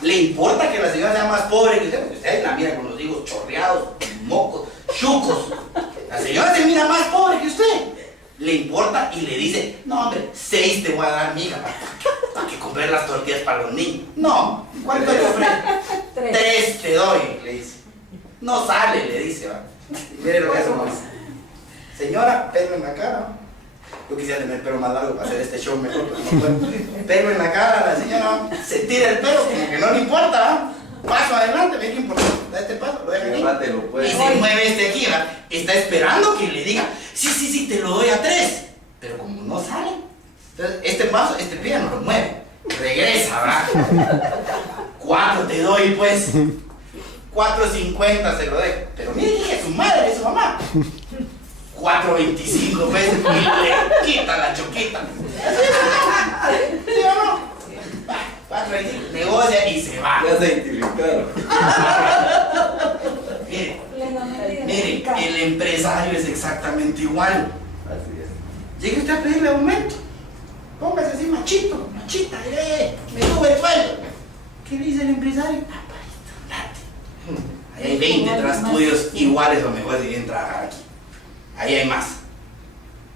¿Le importa que la señora sea más pobre que usted? Porque usted la mira con los higos chorreados, mocos, chucos. La señora se mira más pobre que usted. Le importa y le dice, no hombre, 6 te voy a dar, mija, para que compres las tortillas para los niños. No, ¿cuánto le ofrece? 3 te doy, le dice. No sale, le dice, va. Y mire lo que hace mamá. Señora, pelo en la cara. Yo quisiera tener el pelo más largo para hacer este show mejor, pero no puedo. Pelo en la cara, la señora se tira el pelo como que no le importa, ¿va? Paso adelante, ve que importa. Da este paso, lo deja aquí. Y se mueve este aquí, ¿va? Está esperando que le diga, sí, te lo doy a 3. Pero como no sale, entonces este paso, este pie no lo mueve. Regresa, ¿va? 4 te doy, pues. 4.50 se lo dejo. Pero mire que es su madre, es su mamá. 4.25 pesos y le quita la choquita. ¿Sí o no? 4.25, negocia y se va. Ya se identificaron. Mire, el empresario es exactamente igual. Así es. Llegue usted a pedirle aumento. Póngase así machito, machita, me sube el sueldo. ¿Qué le dice el empresario? Papadito, date. Ahí hay 20 trastuyos iguales o mejores que vienen a trabajar aquí. Ahí hay más.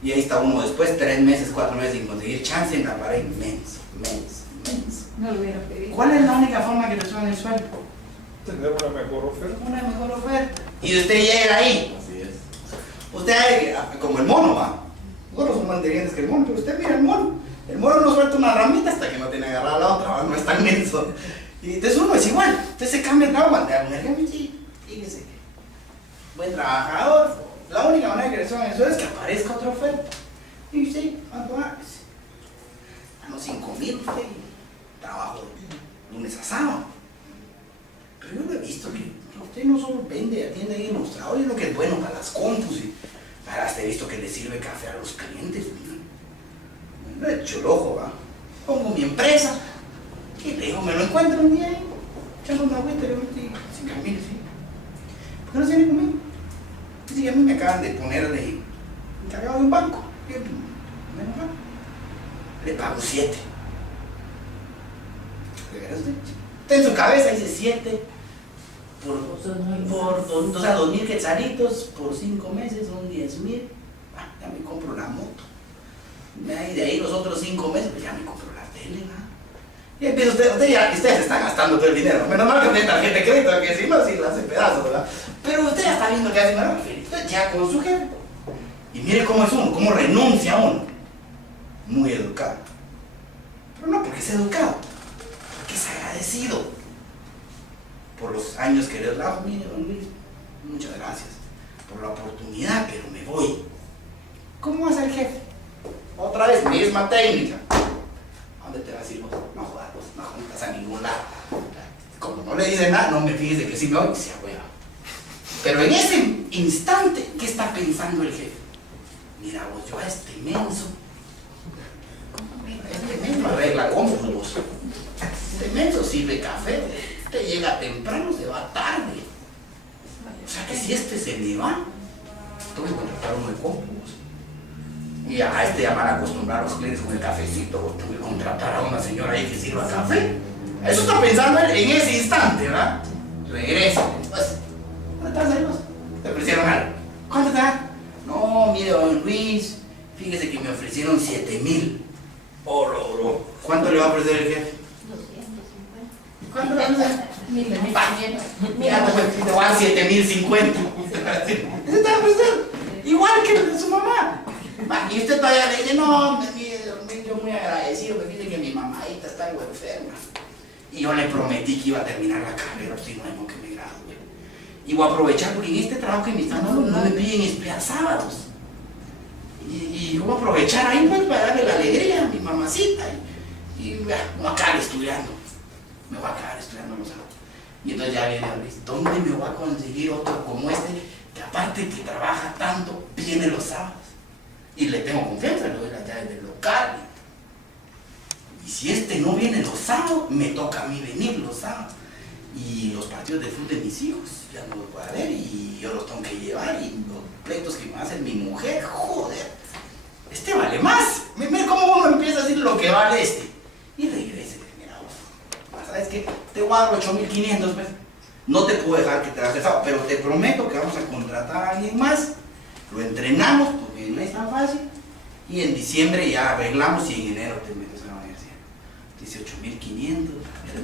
Y ahí está uno después, 3 meses, 4 meses sin conseguir chance en la pared. Menso. No lo hubiera pedido. ¿Cuál es la única forma que te suban el sueldo? Tener una mejor oferta. Una mejor oferta. Y usted llega ahí. Así es. Usted, como el mono, va. Nosotros somos más inteligentes que el mono, pero usted mira el mono. El mono no suelta una ramita hasta que no tiene agarrada la otra, ¿va? No es tan menso. Y entonces uno es igual. Usted se cambia el trabajo, de alguna gente, fíjese que buen trabajador. La única manera que le suban el sueldo es que aparezca otra oferta. Y usted, ¿cuánto va? Gano 5.000 usted. Trabajo de lunes a sábado. Pero yo lo he visto que usted no solo vende, atiende ahí ilustrador, y lo que es bueno para las compus y para hasta he visto que le sirve café a los clientes. No he hecho el ojo, ¿va? Pongo mi empresa, qué lejos me lo encuentro un día ahí, echando una agüita, le digo, 5.000, ¿sí? ¿Por qué no se viene conmigo? Dice, a mí me acaban de ponerle encargado de un banco. Le pago 7. Usted en su cabeza dice 7 por 2.000 quetzalitos por 5 meses son 10.000. Ya me compro la moto. Y de ahí los otros 5 meses, pues ya me compro la tele. Y empieza ustedes se están gastando todo el dinero. Menos mal que tiene tarjeta de crédito, que si no, sí lo hace pedazos, ¿verdad? Pero usted ya está viendo que hace dinero. Usted ya con su jefe. Y mire cómo es uno, cómo renuncia uno. Muy educado. Pero no porque sea educado, porque es agradecido por los años que le trabajo. Mire, don Luis, muchas gracias por la oportunidad, pero me voy. ¿Cómo va a ser jefe? Otra vez, misma técnica. ¿A dónde te vas a ir vos? No jodas, no juntas a ningún lado. Como no le dice nada, no me fíjese que sí me voy, se ahueva. Pero en ese instante, ¿qué está pensando el jefe? Mira vos, yo a este menso arregla cómputos. Este menso sirve café. Este llega temprano, se va tarde. O sea que si este se me va, tengo que contratar uno de cómputos. Y a este ya van a acostumbrar a los clientes con el cafecito. Tengo que contratar a una señora ahí que sirva café. Eso está pensando él en ese instante, ¿verdad? Regresa. Pues, ¿dónde estás ahí vos? ¿Te ofrecieron algo? ¿Cuánto te da? No, mire, don Luis, fíjese que me ofrecieron 7.000. Oro. ¿Cuánto le va a ofrecer el jefe? 250. ¿Cuánto le va a ofrecer? 1.500. Ya te voy a dar 7.050. Ese te va a ofrecer. Igual que el de su mamá. Y usted todavía le dice, no, mire, yo muy agradecido, me dice que mi mamadita está algo enferma. Y yo le prometí que iba a terminar la carrera, si no hay que me gradúe. Y voy a aprovechar, porque en este trabajo que me están dando no me piden estudiar sábados. Y yo voy a aprovechar ahí pues para darle la alegría a mi mamacita. Y me voy a quedar estudiando. Me voy a quedar estudiando los sábados. Y entonces ya viene Luis, ¿dónde me voy a conseguir otro como este? Que aparte que trabaja tanto, viene los sábados. Y le tengo confianza, le doy las llaves del local. Y si este no viene los sábados, me toca a mí venir los sábados. Y los partidos de fútbol de mis hijos, ya no los voy a ver y yo los tengo que llevar. Y los pleitos que me hace mi mujer, joder. este vale más. Mira cómo uno empieza a decir lo que vale este. Y regrese, mira, ¿sabes qué? Te voy a dar 8.500 pesos. No te puedo dejar que te hagas eso, pero te prometo que vamos a contratar a alguien más. Lo entrenamos, porque no es tan fácil. Y en diciembre ya arreglamos y en enero te metes a la universidad. 18.500,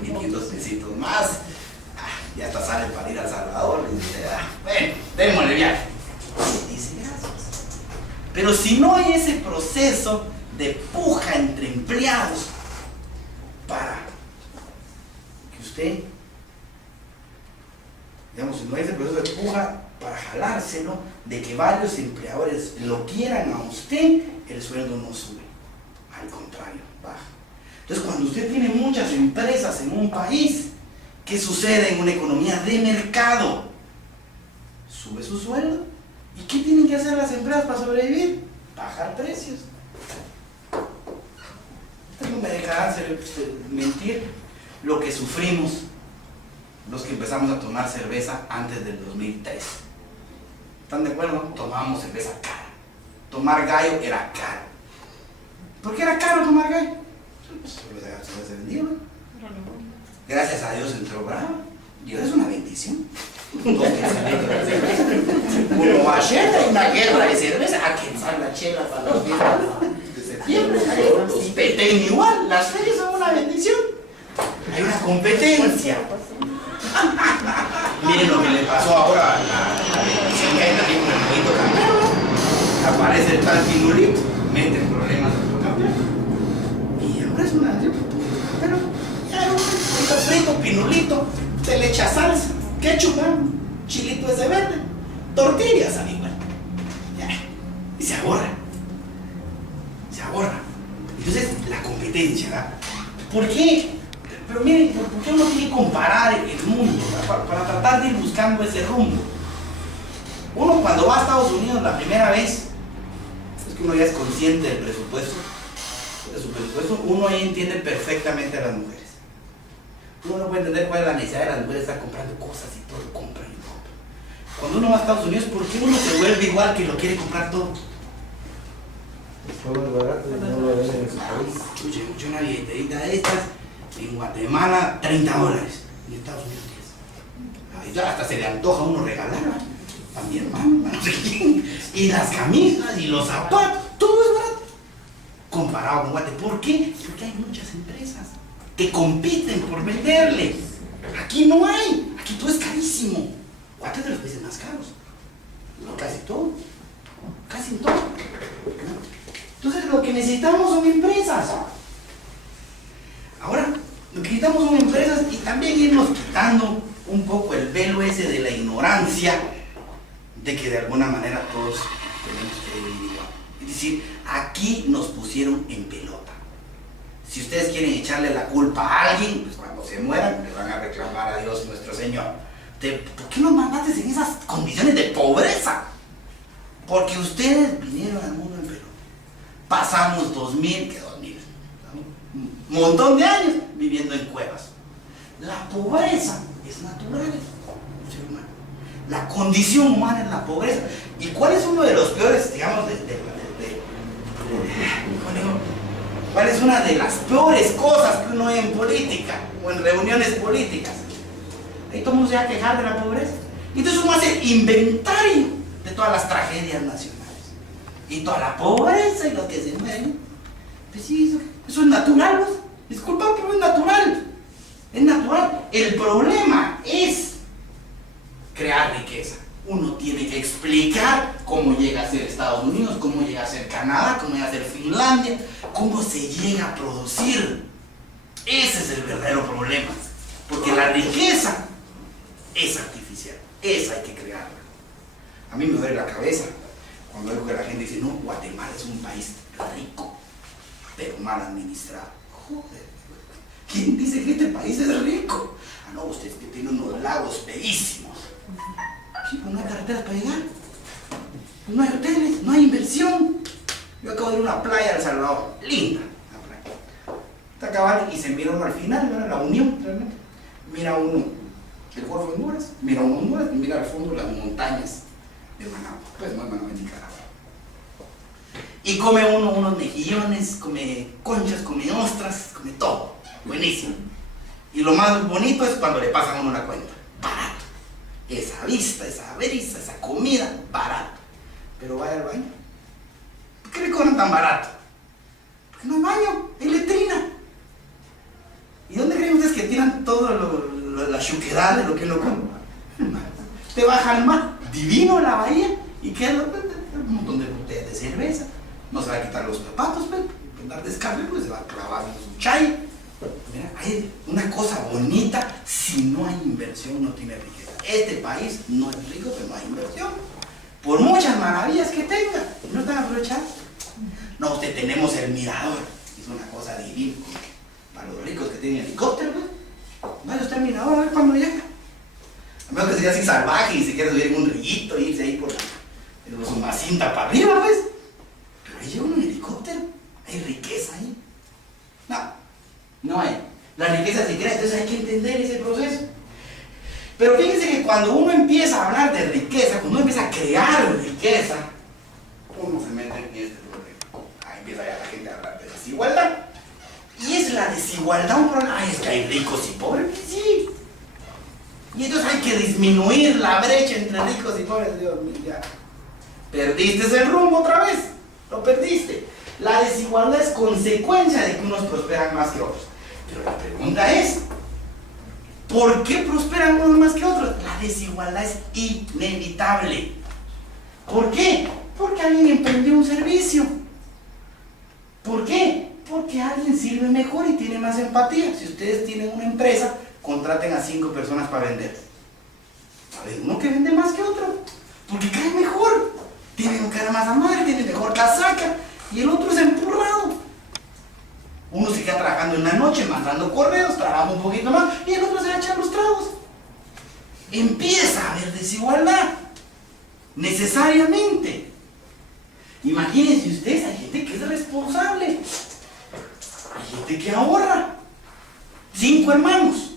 3.500 pesitos más. Ya hasta sale para ir a El Salvador. Y dice, bueno, démosle viaje. Y dice, gracias. Pero si no hay ese proceso de puja entre empleados para que usted, digamos, si no hay ese proceso de puja para jalárselo, de que varios empleadores lo quieran a usted, el sueldo no sube, al contrario, baja. Entonces, cuando usted tiene muchas empresas en un país, ¿qué sucede en una economía de mercado? Sube su sueldo. ¿Y qué tienen que hacer las empresas para sobrevivir? Bajar precios. Ustedes no me dejarán mentir lo que sufrimos los que empezamos a tomar cerveza antes del 2003. ¿Están de acuerdo? Tomábamos cerveza cara. Tomar gallo era caro. ¿Por qué era caro tomar gallo? Solo se vendía, ¿no? Gracias a Dios entró Brava. Dios es una bendición. 2 kilómetros de cerveza. Uno va a Chela, una guerra de cerveza. A quien sale la chela para los días de septiembre. Los Petén igual. Las ferias son una bendición. Hay una competencia. Miren lo que le pasó ahora a la bendición que hay también con el nuevito campeón. Aparece el tal Pinulito, mete problemas a otro campeón. Y ahora es una. Pero ya un frito, pinulito, se le echa salsa, ketchup, chilito ese verde, tortillas al igual. Ya. Y se ahorra. Se ahorra. Entonces, la competencia, ¿verdad? ¿Por qué? Pero miren, ¿por qué uno tiene que comparar el mundo? Para tratar de ir buscando ese rumbo. Uno cuando va a Estados Unidos la primera vez, es que uno ya es consciente del presupuesto, de su presupuesto, uno ahí entiende perfectamente a las mujeres. Uno no puede entender cuál es la necesidad de las mujeres de estar comprando cosas y todo, compran y compran. Cuando uno va a Estados Unidos, ¿por qué uno se vuelve igual que lo quiere comprar todo? Todo es barato y no lo venden en su país. Escuche, una billetera de estas, en Guatemala, $30. En Estados Unidos, 10. Ya hasta se le antoja a uno regalar, a mi hermano, a no sé quién. Y las camisas y los zapatos, todo es barato. Comparado con Guate. ¿Por qué? Porque hay muchas empresas que compiten por venderle. Aquí no hay. Aquí todo es carísimo. Guate es de los países más caros. Casi todo. Casi todo. Entonces lo que necesitamos son empresas. Ahora, lo que necesitamos son empresas y también irnos quitando un poco el velo ese de la ignorancia de que de alguna manera todos tenemos que vivir igual. Es decir, aquí nos pusieron en pelota. Si ustedes quieren echarle la culpa a alguien, pues cuando se mueran le van a reclamar a Dios nuestro Señor. ¿Por qué nos mandaste en esas condiciones de pobreza? Porque ustedes vinieron al mundo en pelota. Pasamos 2000, un montón de años viviendo en cuevas. La pobreza es natural, ser humano. La condición humana es la pobreza. ¿Y cuál es uno de los peores, digamos, cuál es una de las peores cosas que uno ve en política o en reuniones políticas? Ahí todo el mundo se va a quejar de la pobreza. Entonces uno hace inventario de todas las tragedias nacionales. Y toda la pobreza y los que se mueren. Pues sí, eso es natural, ¿no? Disculpa, pero es natural. Es natural. El problema es crear riqueza. Uno tiene que explicar cómo llega a ser Estados Unidos, cómo llega a ser Canadá, cómo llega a ser Finlandia, cómo se llega a producir. Ese es el verdadero problema. Porque la riqueza es artificial. Esa hay que crearla. A mí me duele la cabeza cuando veo que la gente dice, no, Guatemala es un país rico, pero mal administrado. Joder, ¿quién dice que este país es rico? Ah, no, usted es que tiene unos lagos bellísimos. Sí, pero no hay carreteras para llegar. No hay hoteles, no hay inversión. Yo acabo de ir a una playa de El Salvador, linda la playa. Está acabando y se mira uno al final, ¿verdad? La unión realmente. Mira uno el Golfo de Honduras, mira uno Honduras y mira al fondo las montañas de Managua. Pues no es Managua, en Nicaragua. Y come uno unos mejillones, come conchas, come ostras, come todo. Buenísimo. Y lo más bonito es cuando le pasan a uno una cuenta. Barato. Esa vista, esa brisa, esa comida, barato. Pero vaya al baño. ¿Por qué le cobran tan barato? Porque no hay baño, hay letrina. ¿Y dónde creen ustedes que tiran todo la chuquedad de lo que uno come? Te baja al mar, divino la bahía, y queda un montón de botellas de cerveza. No se va a quitar los zapatos, pero andar descalzo, pues se va a clavar en su chay. Mira, hay una cosa bonita, si no hay inversión no tiene riqueza. Este país no es rico, pero no hay inversión. Por muchas maravillas que tenga, no están aprovechadas. No, usted tenemos el mirador, es una cosa divina. Para los ricos que tienen helicóptero, pues, vaya usted al mirador a ver cuándo llega. A menos que sea así salvaje y se quiere subir en un rillito e irse ahí por una cinta para arriba, pues. Pero ahí llega un helicóptero, hay riqueza ahí. No hay. La riqueza se crea, entonces hay que entender ese proceso. Pero fíjense que cuando uno empieza a hablar de riqueza, cuando uno empieza a crear riqueza, uno se mete en este problema. Ahí empieza ya la gente a hablar de desigualdad. Y es la desigualdad un problema. Ay, es que hay ricos y pobres. Sí. Y entonces hay que disminuir la brecha entre ricos y pobres. Dios mío, ya. Perdiste el rumbo otra vez. Lo perdiste. La desigualdad es consecuencia de que unos prosperan más que otros. Pero la pregunta es, ¿por qué prosperan unos más que otros? La desigualdad es inevitable. ¿Por qué? Porque alguien emprendió un servicio. ¿Por qué? Porque alguien sirve mejor y tiene más empatía. Si ustedes tienen una empresa, contraten a 5 personas para vender. A ver, uno que vende más que otro, porque cae mejor. Tiene cara más amable, tiene mejor casaca, y el otro es empurrado. Uno se queda trabajando en la noche, mandando correos, trabaja un poquito más, y el otro se va a echar los tragos. Empieza a haber desigualdad, necesariamente. Imagínense ustedes, hay gente que es responsable, hay gente que ahorra. 5 hermanos.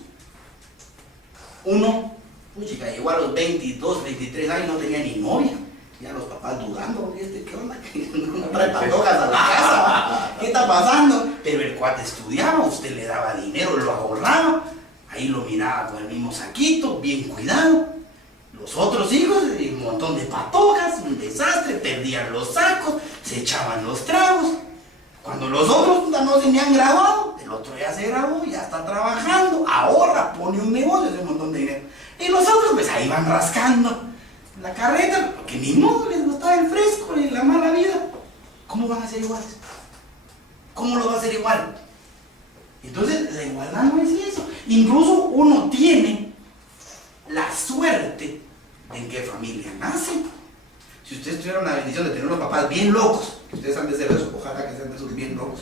Uno, chica, llegó a los 22, 23 años, no tenía ni novia. Ya los papás dudando, ¿qué onda? No trae patojas a la casa, ¿qué está pasando? Pero el cuate estudiaba, usted le daba dinero, lo ahorraba, ahí lo miraba con el mismo saquito, bien cuidado. Los otros hijos, un montón de patojas, un desastre, perdían los sacos, se echaban los tragos. Cuando los otros no se han graduado, el otro ya se graduó, ya está trabajando, ahorra, pone un negocio, hace un montón de dinero. Y los otros pues ahí van rascando la carreta, porque ni modo les gustaba el fresco y la mala vida. ¿Cómo van a ser iguales? ¿Cómo lo va a hacer igual? Entonces la igualdad no es eso. Incluso uno tiene la suerte de en qué familia nace. Si ustedes tuvieran la bendición de tener unos papás bien locos, ustedes han de ser esos, ojalá que sean de esos bien locos,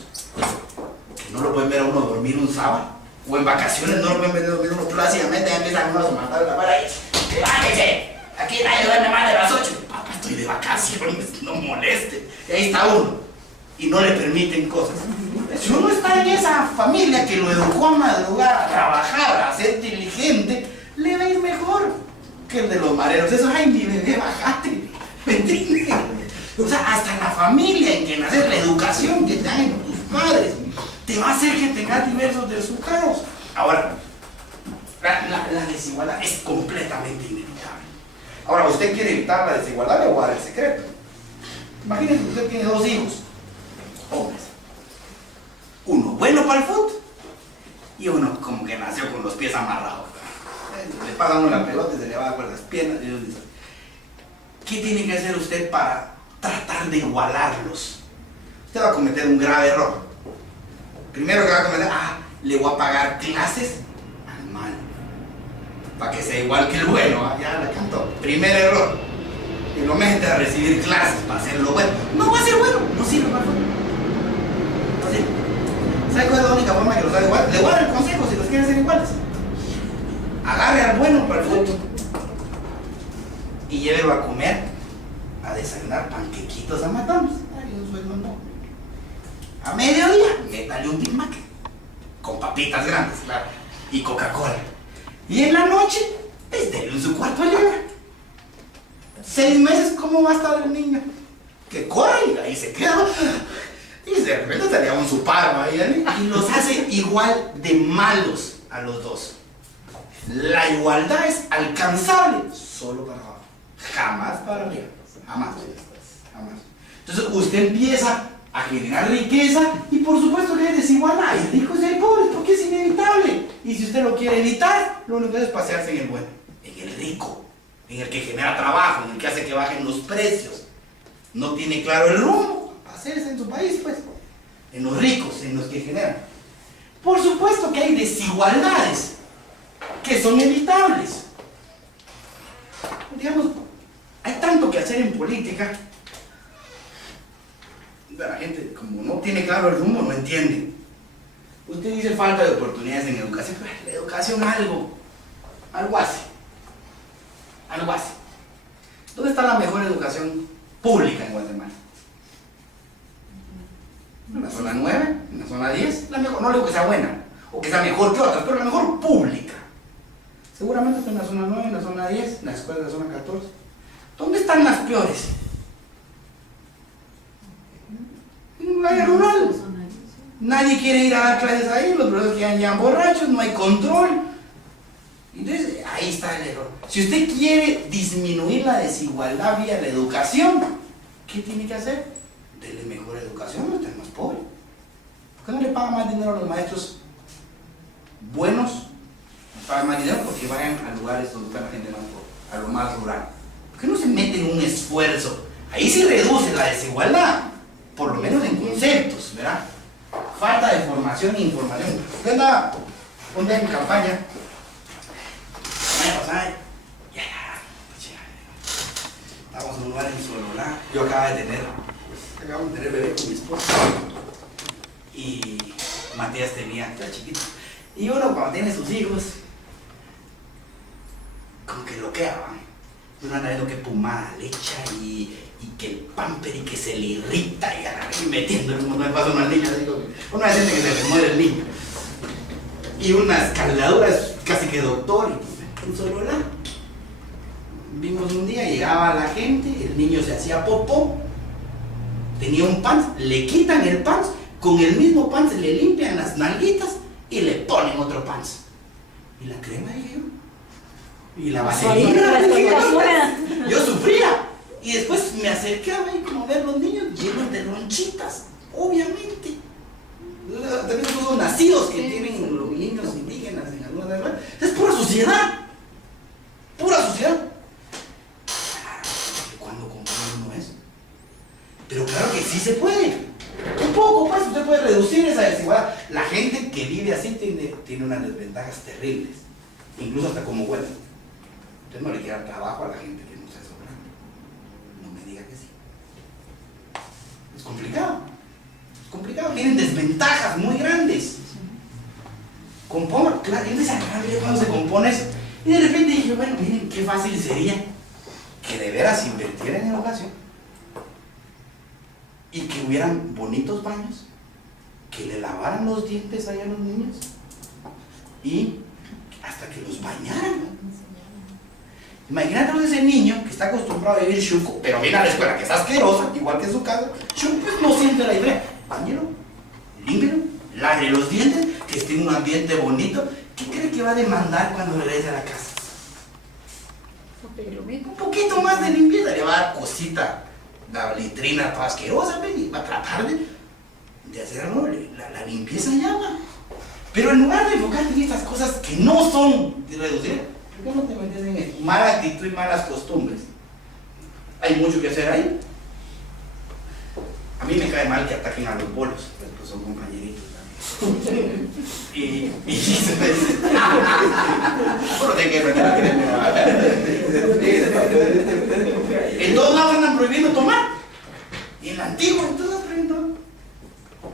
que no lo pueden ver a uno dormir un sábado, o en vacaciones no lo pueden ver dormir uno plácidamente, ya empiezan unos a matar la para ahí, ¡levántense! Aquí nadie duerme más de las 8. Papá, estoy de vacaciones, no moleste. Y ahí está uno, y no le permiten cosas. Si uno está en esa familia que lo educó a madrugar, a trabajar, a ser inteligente, le va a ir mejor que el de los mareros. Eso, ay, mi bebé, bajate. ¿Me entiendes? O sea, hasta la familia en que naces, la educación que te dan tus padres, te va a hacer que tengas diversos resultados. Ahora, la desigualdad es completamente inevitable. Ahora, ¿usted quiere evitar la desigualdad? Le voy a dar el secreto. Imagínense que usted tiene 2 hijos, hombres. Uno bueno para el fútbol y uno como que nació con los pies amarrados. Le pagan una pelota y se le va por las piernas. Y ellos dicen, ¿qué tiene que hacer usted para tratar de igualarlos? Usted va a cometer un grave error. Primero que va a cometer, le voy a pagar clases al malo, para que sea igual que el bueno. Ya la cantó. Primer error. Y lo mete a recibir clases para hacerlo bueno. No va a ser bueno, no sirve para el fútbol. No sirve. ¿Sabe cuál es la única forma que los haga igual? Le voy a dar el consejo si los quieren ser iguales. Agarre al bueno para el fútbol y llévelo a comer, a desayunar panquequitos a McDonald's. Ay, un sueldo no. A mediodía, métale un Big Mac con papitas grandes, claro, y Coca-Cola. Y en la noche, pues dele en su cuarto libre. 6 meses, ¿cómo va a estar el niño? que corre y ahí se queda. Y de repente salía un suparo ahí, y los hace igual de malos a los dos. La igualdad es alcanzable solo para abajo, jamás para arriba, jamás. Entonces usted empieza a generar riqueza y por supuesto que hay desigualdad, hay ricos y hay pobres, porque es inevitable. Y si usted lo quiere evitar, lo único que hace es pasearse en el bueno, en el rico, en el que genera trabajo, en el que hace que bajen los precios. No tiene claro el rumbo, hacerse en su país, pues, en los ricos, en los que generan. Por supuesto que hay desigualdades que son evitables. Digamos, hay tanto que hacer en política. La gente, como no tiene claro el rumbo, no entiende. Usted dice falta de oportunidades en educación, pero la educación algo hace. ¿Dónde está la mejor educación pública en Guatemala? En la zona 9, en la zona 10, la mejor, no digo que sea buena, o que sea mejor que otras, pero la mejor pública. Seguramente está en la zona 9, en la zona 10, en la escuela de la zona 14. ¿Dónde están las peores? En un área rural. Nadie quiere ir a dar clases ahí, los profesores quedan borrachos, no hay control. Entonces, ahí está el error. Si usted quiere disminuir la desigualdad vía la educación, ¿qué tiene que hacer? Dele mejor educación a los más pobres. ¿Por qué no le pagan más dinero a los maestros buenos? Les pagan más dinero porque vayan a lugares donde está la gente más pobre, a lo más rural. ¿Por qué no se meten en un esfuerzo? Ahí sí reduce la desigualdad, por lo menos en conceptos, ¿verdad? Falta de formación e información. Usted anda un día en campaña. Estábamos en un lugar en Sololá. Yo acababa de tener bebé con mi esposa. Y Matías era chiquito. Y uno cuando tiene sus hijos, como que loquea, uno anda viendo que pomada le echa y que el pamper y que se le irrita y metiéndole un montón de pasos al niño. Uno hay gente que se le muere el niño. Y unas caldaduras casi que doctor. En Sololá vimos un día, llegaba la gente, el niño se hacía popó, tenía un pants, le quitan el pants, con el mismo pants le limpian las nalguitas y le ponen otro pants. ¿Y la crema, dije yo? ¿Y la vaselina? Yo sufría. Y después me acercaba y como ver los niños llenos de ronchitas, obviamente. También son nacidos que tienen los niños indígenas en algunas de las... Es pura suciedad. Pura suciedad. ¿Cuándo comprende uno eso? Pero claro que sí se puede. Un poco, pues, usted puede reducir esa desigualdad. La gente que vive así tiene unas desventajas terribles. Incluso hasta como huele. Usted no le quiere dar trabajo a la gente que no se sobrando. No me diga que sí. Es complicado. Es complicado. Tienen desventajas muy grandes. Compongan, claro, yo me cuando se compone eso. Y de repente dije, bueno, miren qué fácil sería que de veras invirtieran en educación y que hubieran bonitos baños, que le lavaran los dientes ahí a los niños y hasta que los bañaran. Imagínate ese niño que está acostumbrado a vivir chuco, pero viene a la escuela que es asquerosa, igual que en su casa, chuco, pues no siente la idea. Báñelo, límpielo, lave los dientes, que esté en un ambiente bonito. ¿Qué cree que va a demandar cuando regrese a la casa? Un poquito más de limpieza, le va a dar cosita, la litrina toda asquerosa, y va a tratar de hacer la limpieza ya, va. Pero en lugar de enfocarte en estas cosas que no son de reducir, ¿por qué no te metes en eso? Mala actitud y malas costumbres. Hay mucho que hacer ahí. A mí me cae mal que ataquen a los bolos, pues son compañeritos. Y se me dice, solo te quiero en todos lados andan prohibiendo tomar. Y en la Antigua, en todos lados prohibiendo tomar.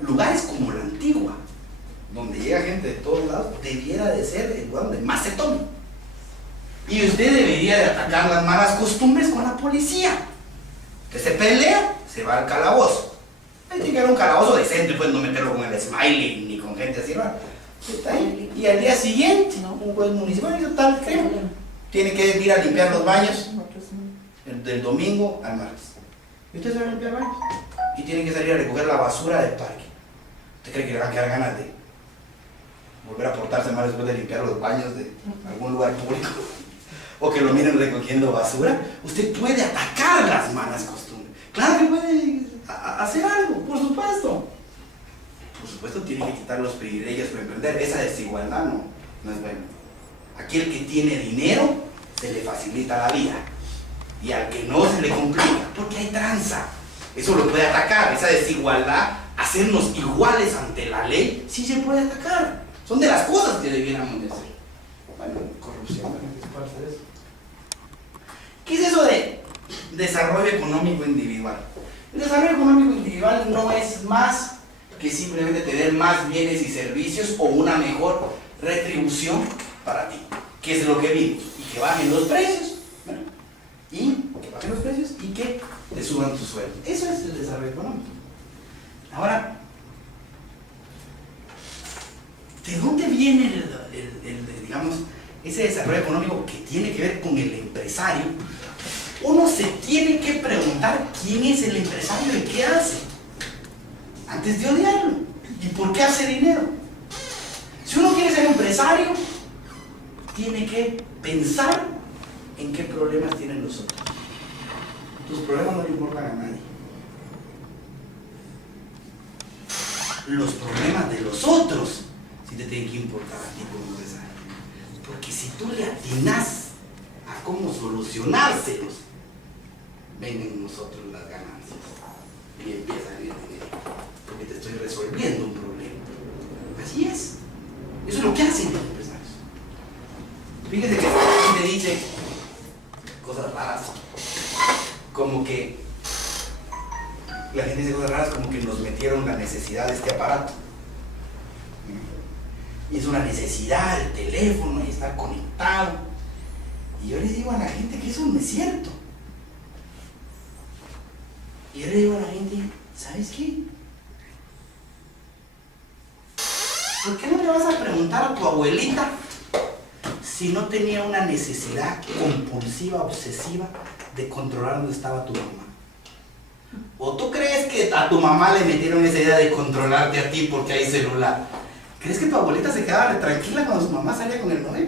Lugares como la Antigua, donde llega gente de todos lados, debiera de ser el lugar donde más se tome. Y usted debería de atacar las malas costumbres con la policía. Que se pelea, se va al calabozo. Hay que llegar a un calabozo decente, pues no meterlo con el smiley ni con gente así rara. Está ahí. Y al día siguiente, un juez municipal hizo tal, creo, tiene que ir a limpiar los baños del domingo al martes. Y usted se va a limpiar baños. Y tiene que salir a recoger la basura del parque. ¿Usted cree que le van a quedar ganas de volver a portarse mal después de limpiar los baños de algún lugar público? ¿O que lo miren recogiendo basura? Usted puede atacar las malas costumbres. Claro que puede hacer algo, por supuesto. Por supuesto tiene que quitar los privilegios para emprender. Esa desigualdad no es bueno. Aquel que tiene dinero se le facilita la vida. Y al que no se le complica, porque hay tranza. Eso lo puede atacar, esa desigualdad, hacernos iguales ante la ley, sí se puede atacar. Son de las cosas que debiéramos de hacer. Bueno, corrupción, ¿qué es parte de eso? ¿Qué es eso de desarrollo económico individual? El desarrollo económico individual no es más que simplemente tener más bienes y servicios o una mejor retribución para ti, que es lo que vimos, y que bajen los precios, ¿verdad? Y que bajen los precios y que te suban tu sueldo. Eso es el desarrollo económico. Ahora, ¿de dónde viene digamos, ese desarrollo económico que tiene que ver con el empresario? Uno se tiene que preguntar quién es el empresario y qué hace antes de odiarlo. ¿Y por qué hace dinero? Si uno quiere ser empresario, tiene que pensar en qué problemas tienen los otros. Tus problemas no le importan a nadie. Los problemas de los otros sí te tienen que importar a ti como empresario. Porque si tú le atinas a cómo solucionárselos, ven en nosotros las ganancias y empieza a venir dinero, porque te estoy resolviendo un problema. Así es. Eso es lo que hacen los empresarios. Fíjese que la gente dice cosas raras, como que la gente dice cosas raras como que nos metieron la necesidad de este aparato. Y es una necesidad el teléfono y estar conectado. Y yo les digo a la gente que eso no es cierto. Y yo le digo a la gente, ¿sabes qué? ¿Por qué no le vas a preguntar a tu abuelita si no tenía una necesidad compulsiva, obsesiva de controlar dónde estaba tu mamá? ¿O tú crees que a tu mamá le metieron esa idea de controlarte a ti porque hay celular? ¿Crees que tu abuelita se quedaba tranquila cuando su mamá salía con el novio?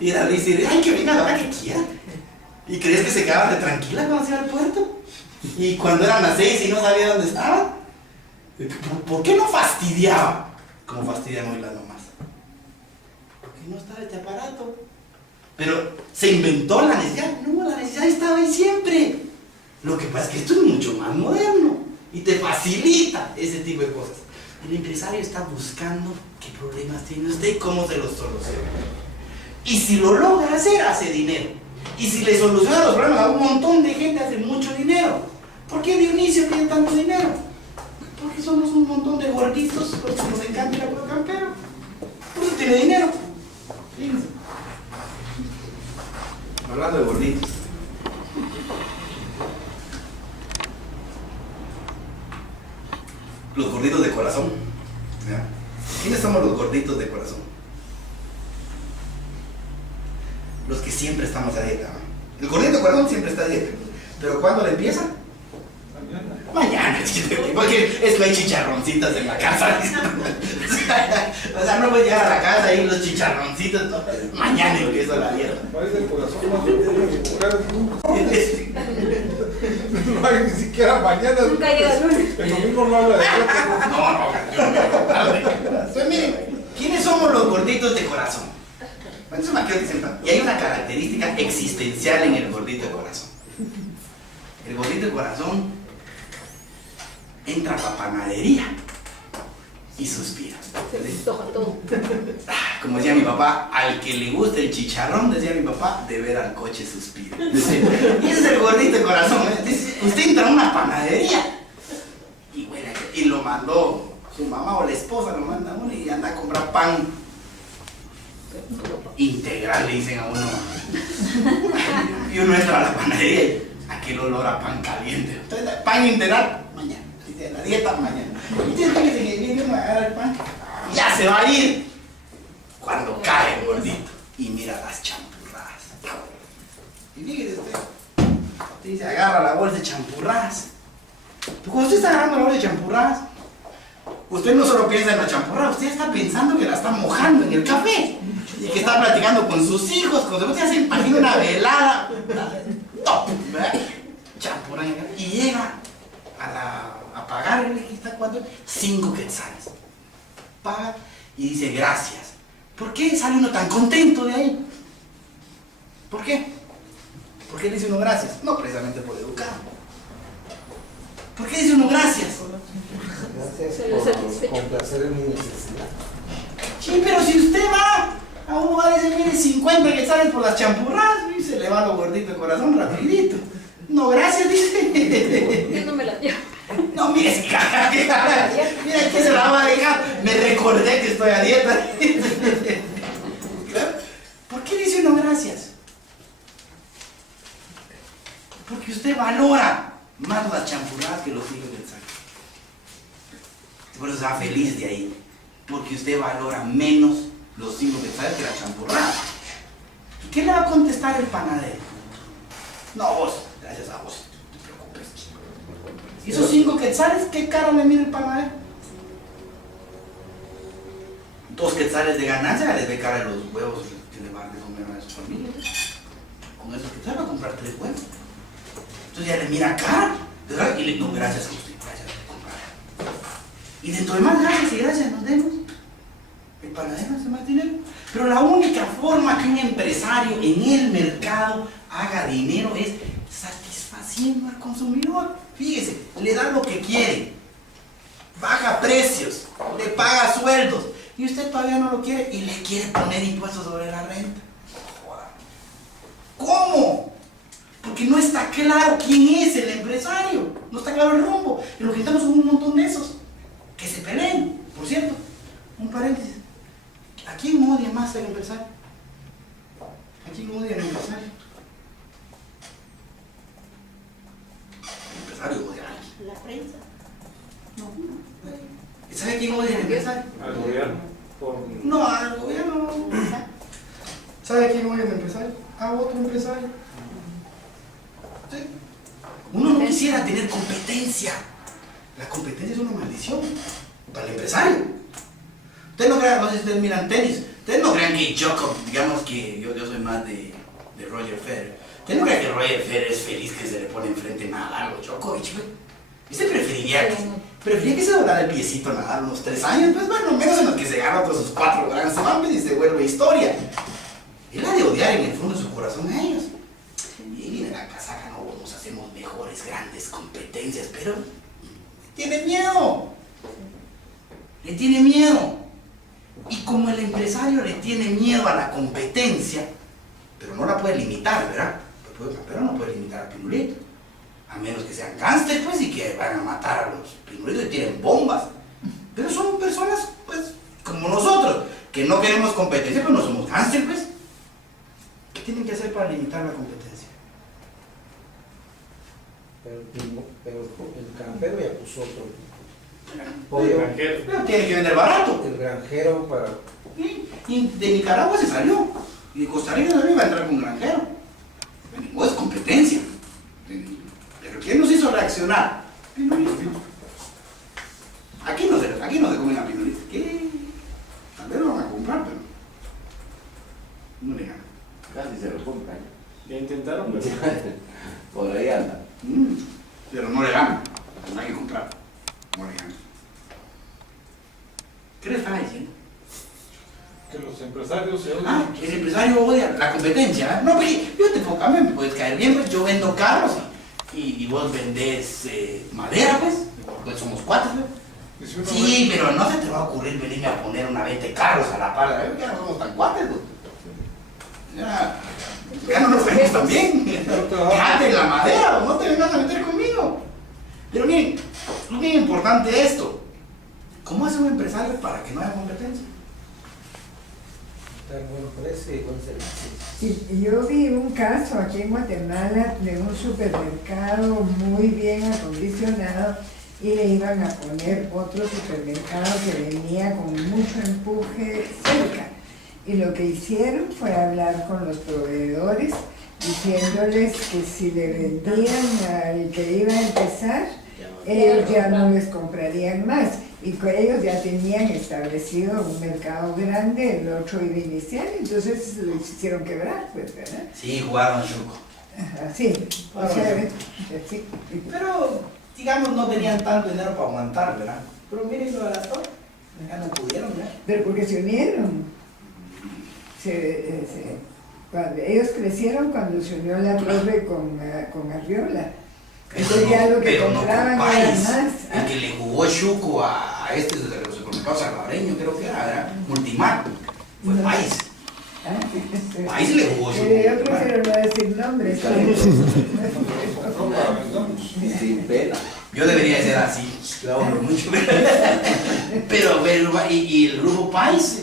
Y era decir, ay, que venga a la hora que quiera. ¿Y crees que se quedaba tranquila cuando se iba al puerto? Y cuando eran las 6 y no sabía dónde estaba, ¿por qué no fastidiaba? Como fastidian hoy las mamás. Porque no estaba este aparato. Pero se inventó la necesidad. No, la necesidad estaba ahí siempre. Lo que pasa es que esto es mucho más moderno y te facilita ese tipo de cosas. El empresario está buscando qué problemas tiene usted y cómo se los soluciona. Y si lo logra hacer, hace dinero. Y si le soluciona los problemas a un montón de gente, hace mucho dinero. ¿Por qué Dionisio tiene tanto dinero? Porque somos un montón de gorditos los que nos encanta ir a puro campero. Por eso tiene dinero. Fíjense. Hablando de gorditos. Los gorditos de corazón. ¿Ya? ¿Quiénes somos los gorditos de corazón? Los que siempre estamos a dieta. El gordito de corazón siempre está a dieta. Pero ¿cuándo le empieza? Mañana. Porque es que hay chicharroncitas en la casa. O sea, no voy a llegar a la casa y los chicharroncitos. No, mañana empiezo la dieta. Parece el corazón más no hay ni siquiera mañana. Nunca llega el lunes. El domingo no habla de dieta. No. Pues miren, ¿quiénes somos los gorditos de corazón? Bueno, eso me quedo diciendo. Y hay una característica existencial en el gordito de corazón. El gordito de corazón entra a la panadería y suspira. Se le antoja todo. Como decía mi papá, al que le gusta el chicharrón, decía mi papá, de ver al coche suspira. Y ese es el gordito de corazón. Dice, usted entra a una panadería y, bueno, y lo mandó su mamá o la esposa, lo manda a uno y anda a comprar pan integral, le dicen a uno. Y uno entra a la panadería y aquel olor a pan caliente. Entonces, pan integral, mañana. La dieta, mañana. Y tiene que viene uno a agarrar el pan. Ya se va a ir cuando cae el gordito y mira las champurradas. Y fíjese usted dice, Usted agarra la bolsa de champurrás. Pero cuando usted está agarrando la bolsa de champurrás, usted no solo piensa en la champurrada, usted está pensando que la está mojando en el café. Y que está platicando con sus hijos, con usted se imagina una velada. Top, ¿verdad? Champurrada en el café. Y llega a pagar, ¿está cuánto? 5 quetzales. Paga y dice gracias. ¿Por qué sale uno tan contento de ahí? ¿Por qué? ¿Por qué dice uno gracias? No precisamente por educar. ¿Por qué dice uno gracias? Gracias por complacer en mi necesidad. Sí, pero si usted va a un lugar y dice, mire, 50 quetzales por las champurradas, y se le va lo gordito de corazón rapidito. No, gracias, dice. Yo no me la llevo. No, mire, mira que se la va a dejar. Me recordé que estoy a dieta. ¿Por qué dice uno gracias? Porque usted valora más las champurradas que los 5 quetzales. Por eso está feliz de ahí. Porque usted valora menos los 5 quetzales que la champurrada. ¿Y qué le va a contestar el panadero? No, vos, gracias a vos. No te preocupes. ¿Y esos 5 quetzales qué cara le mira el panadero? 2 quetzales de ganancia les ve cara de los huevos que le van a comer a su familia. Con esos quetzales va a comprar 3 huevos. Entonces ya le mira cara, ¿verdad? Y le digo, gracias a usted, gracias por comprar. Y dentro de más gracias y gracias nos demos, el panadero hace más dinero. Pero la única forma que un empresario en el mercado haga dinero es satisfaciendo al consumidor. Fíjese, le da lo que quiere, baja precios, le paga sueldos, y usted todavía no lo quiere y le quiere poner impuestos sobre la renta. ¿Cómo? Porque no está claro quién es el empresario, no está claro el rumbo. Y lo que necesitamos son un montón de esos que se peleen. Por cierto, un paréntesis, ¿a quién odia más el empresario? ¿A quién odia el empresario? El empresario odia a alguien. La prensa. ¿Y sabe quién odia al empresario? Al gobierno. No, al gobierno. ¿Sabe quién odia al empresario? A otro empresario. ¿Sí? Uno no quisiera tener competencia. La competencia es una maldición para el empresario. Ustedes no crean, no sé si ustedes miran tenis. Ustedes no crean que Djokovic, digamos que yo soy más de Roger Federer. Ustedes no crean que Roger Federer es feliz que se le pone enfrente nada a Djokovic, güey. ¿Usted preferiría que se doblara el piecito a nadar unos 3 años? Pues bueno, menos en los que se gana todos sus 4 Grand Slams y se vuelve historia. Él ha de odiar en el fondo de su corazón a ellos. Y viene la casaca, no, nos hacemos mejores, grandes competencias, pero tiene miedo. Le tiene miedo. Y como el empresario le tiene miedo a la competencia, pero no la puede limitar, ¿verdad? Pero no puede limitar a Pinulito. A menos que sean gángsters, pues, y que van a matar a los Pinulitos y tienen bombas. Pero son personas, pues, como nosotros, que no queremos competencia, pero no somos gángsters, pues. ¿Qué tienen que hacer para limitar la competencia? Pero el campero ya puso otro. El granjero. Pero tiene que vender barato. El granjero para... Y de Nicaragua se salió. Y de Costa Rica también va a entrar con un granjero. No es competencia. Pero ¿quién nos hizo reaccionar? Pinulitos. Aquí no se comen a Pinulitos. ¿Qué? Tal vez lo van a comprar, pero no le ganan. Casi se lo compran. Ya intentaron, pero Por ahí anda. Pero no le ganan. No hay que comprar. No le ganan. ¿Qué le estaba diciendo? que los empresarios se odian. Ah, el empresario odia la competencia. No, pero yo te pongo, a mí me puedes caer bien, pues yo vendo carros y vos vendés madera, pues somos 4, pues. Sí, pero no se te va a ocurrir venirme a poner una venta de carros a la par. Ya no somos tan 4, pues. Ya no nos vemos tan bien. Quédate en la madera, no te vengas a meter conmigo. Pero miren, es bien importante esto. ¿Cómo hace un empresario para que no haya competencia? Dar buen precio y buen servicio. Y yo vi un caso aquí en Guatemala de un supermercado muy bien acondicionado y le iban a poner otro supermercado que venía con mucho empuje cerca. Y lo que hicieron fue hablar con los proveedores diciéndoles que si le vendían al que iba a empezar, ellos ya no les comprarían más. Y que ellos ya tenían establecido un mercado grande, el otro iba a iniciar, entonces lo hicieron quebrar, pues, ¿verdad? Sí, jugaron chuco. Ajá, sí, o sea, sí. Pero, digamos, no tenían tanto dinero para aguantar, ¿verdad? Pero miren lo de la torre, ya no pudieron, ¿verdad? Pero porque se unieron. Cuando ellos crecieron cuando se unió la torre con Arriola. Entonces ya lo que pero compraban no era Pais. más. El que le jugó chuco a este de los supermercados salvadoreños, creo que era Multimar, fue No. Pais. Ah, Pais le jugó chuco. yo prefiero no decir nombres. Sin pena. Yo debería de ser así, lo honro mucho. Pero, y el grupo Pais,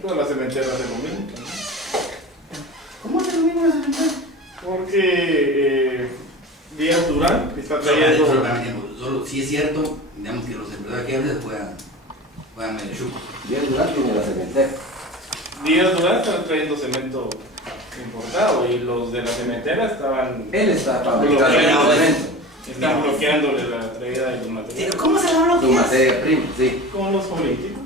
Todas las cementeras de lo mismo. ¿cómo se lo mismo la cementera? Porque Díaz Durán está trayendo. Solo si es cierto, digamos que los empresarios que a veces juegan medio chuco. Bien Durán tiene la cementera. Díaz Durán están trayendo cemento importado y los de la cementera estaban Él está fabricando bloqueando, el cemento. están bloqueándole la traída de los materiales. Pero ¿cómo se lo Su bloqueas? materia prima, sí. Con los políticos.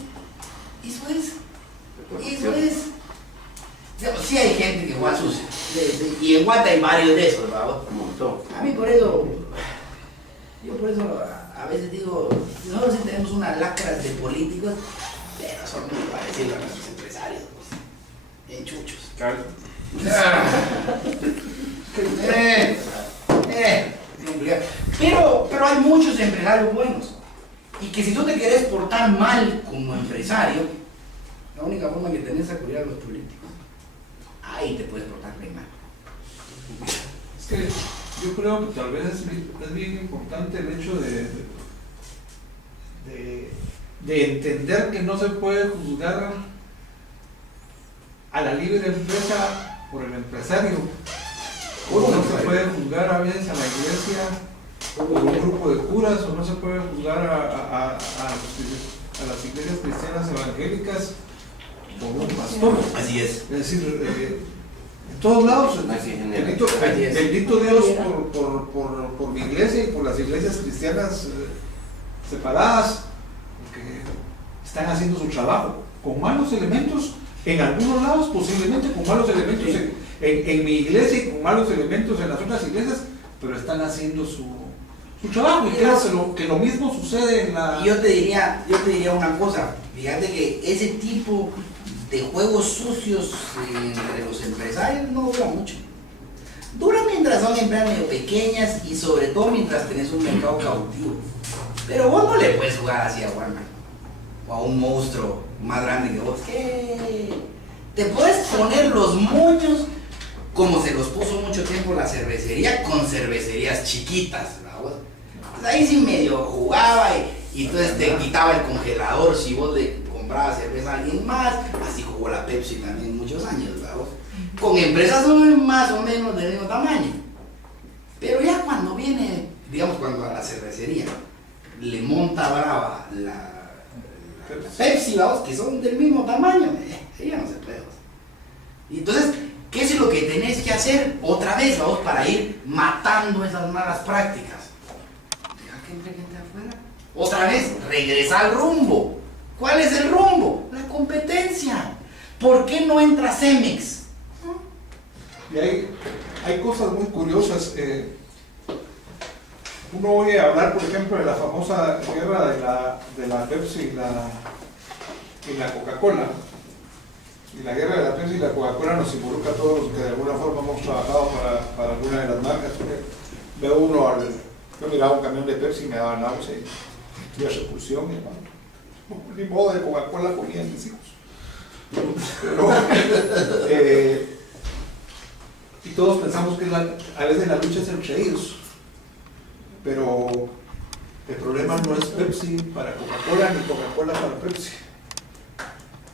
Eso es. Digamos, sí hay gente que juega sucio. Y en Guata hay varios de esos, ¿verdad? Un montón. A mí por eso, yo por eso a veces digo, nosotros sí tenemos unas lacras de políticos, pero son muy parecidos a nuestros empresarios, pues, bien chuchos. Claro. Pero hay muchos empresarios buenos. Y que si tú te querés portar mal como empresario, la única forma que tenés es acudir a los políticos. Ahí te puedes portar bien mal. Es que yo creo que tal vez es bien importante el hecho de entender que no se puede juzgar a la libre empresa por el empresario. O no se puede juzgar a veces a la iglesia por un grupo de curas, o no se puede juzgar a las iglesias cristianas evangélicas por un pastor. Así es. Es decir, en todos lados, bendito Dios por mi iglesia y por las iglesias cristianas separadas, porque están haciendo su trabajo con malos elementos en algunos lados, posiblemente con malos elementos en mi iglesia y con malos elementos en las otras iglesias, pero están haciendo su trabajo. Y creo que lo mismo sucede en la... Yo te diría una cosa, fíjate que ese tipo de juegos sucios entre los empresarios no dura mucho. Dura mientras son empresas medio pequeñas y sobre todo mientras tenés un mercado cautivo. Pero vos no le puedes jugar así a Walmart o a un monstruo más grande que vos. ¿Qué? Te puedes poner los moños como se los puso mucho tiempo la cervecería con cervecerías chiquitas, ¿verdad? Pues ahí sí medio jugaba y entonces te quitaba el congelador si vos le comprabas cerveza a alguien más. Así jugó la Pepsi también muchos años, ¿verdad? Con empresas más o menos del mismo tamaño. Pero ya cuando viene, digamos, cuando a la cervecería le monta brava la Pepsi, vamos, que son del mismo tamaño, ya no se puede. Y entonces, ¿qué es lo que tenés que hacer otra vez, vamos, para ir matando esas malas prácticas? Deja que entre gente afuera. Otra vez, regresa al rumbo. ¿Cuál es el rumbo? La competencia. ¿Por qué no entra Cemex? Y hay cosas muy curiosas. Uno oye hablar, por ejemplo, de la famosa guerra de la Pepsi y la Coca-Cola. Y la guerra de la Pepsi y la Coca-Cola nos involucra a todos los que de alguna forma hemos trabajado para alguna de las marcas. Yo miraba un camión de Pepsi y me daba náusea y repulsión, mi hermano. Ni modo de Coca-Cola comían mis hijos. Pero, y todos pensamos que a veces la lucha es entre ellos. Pero el problema no es Pepsi para Coca-Cola ni Coca-Cola para Pepsi.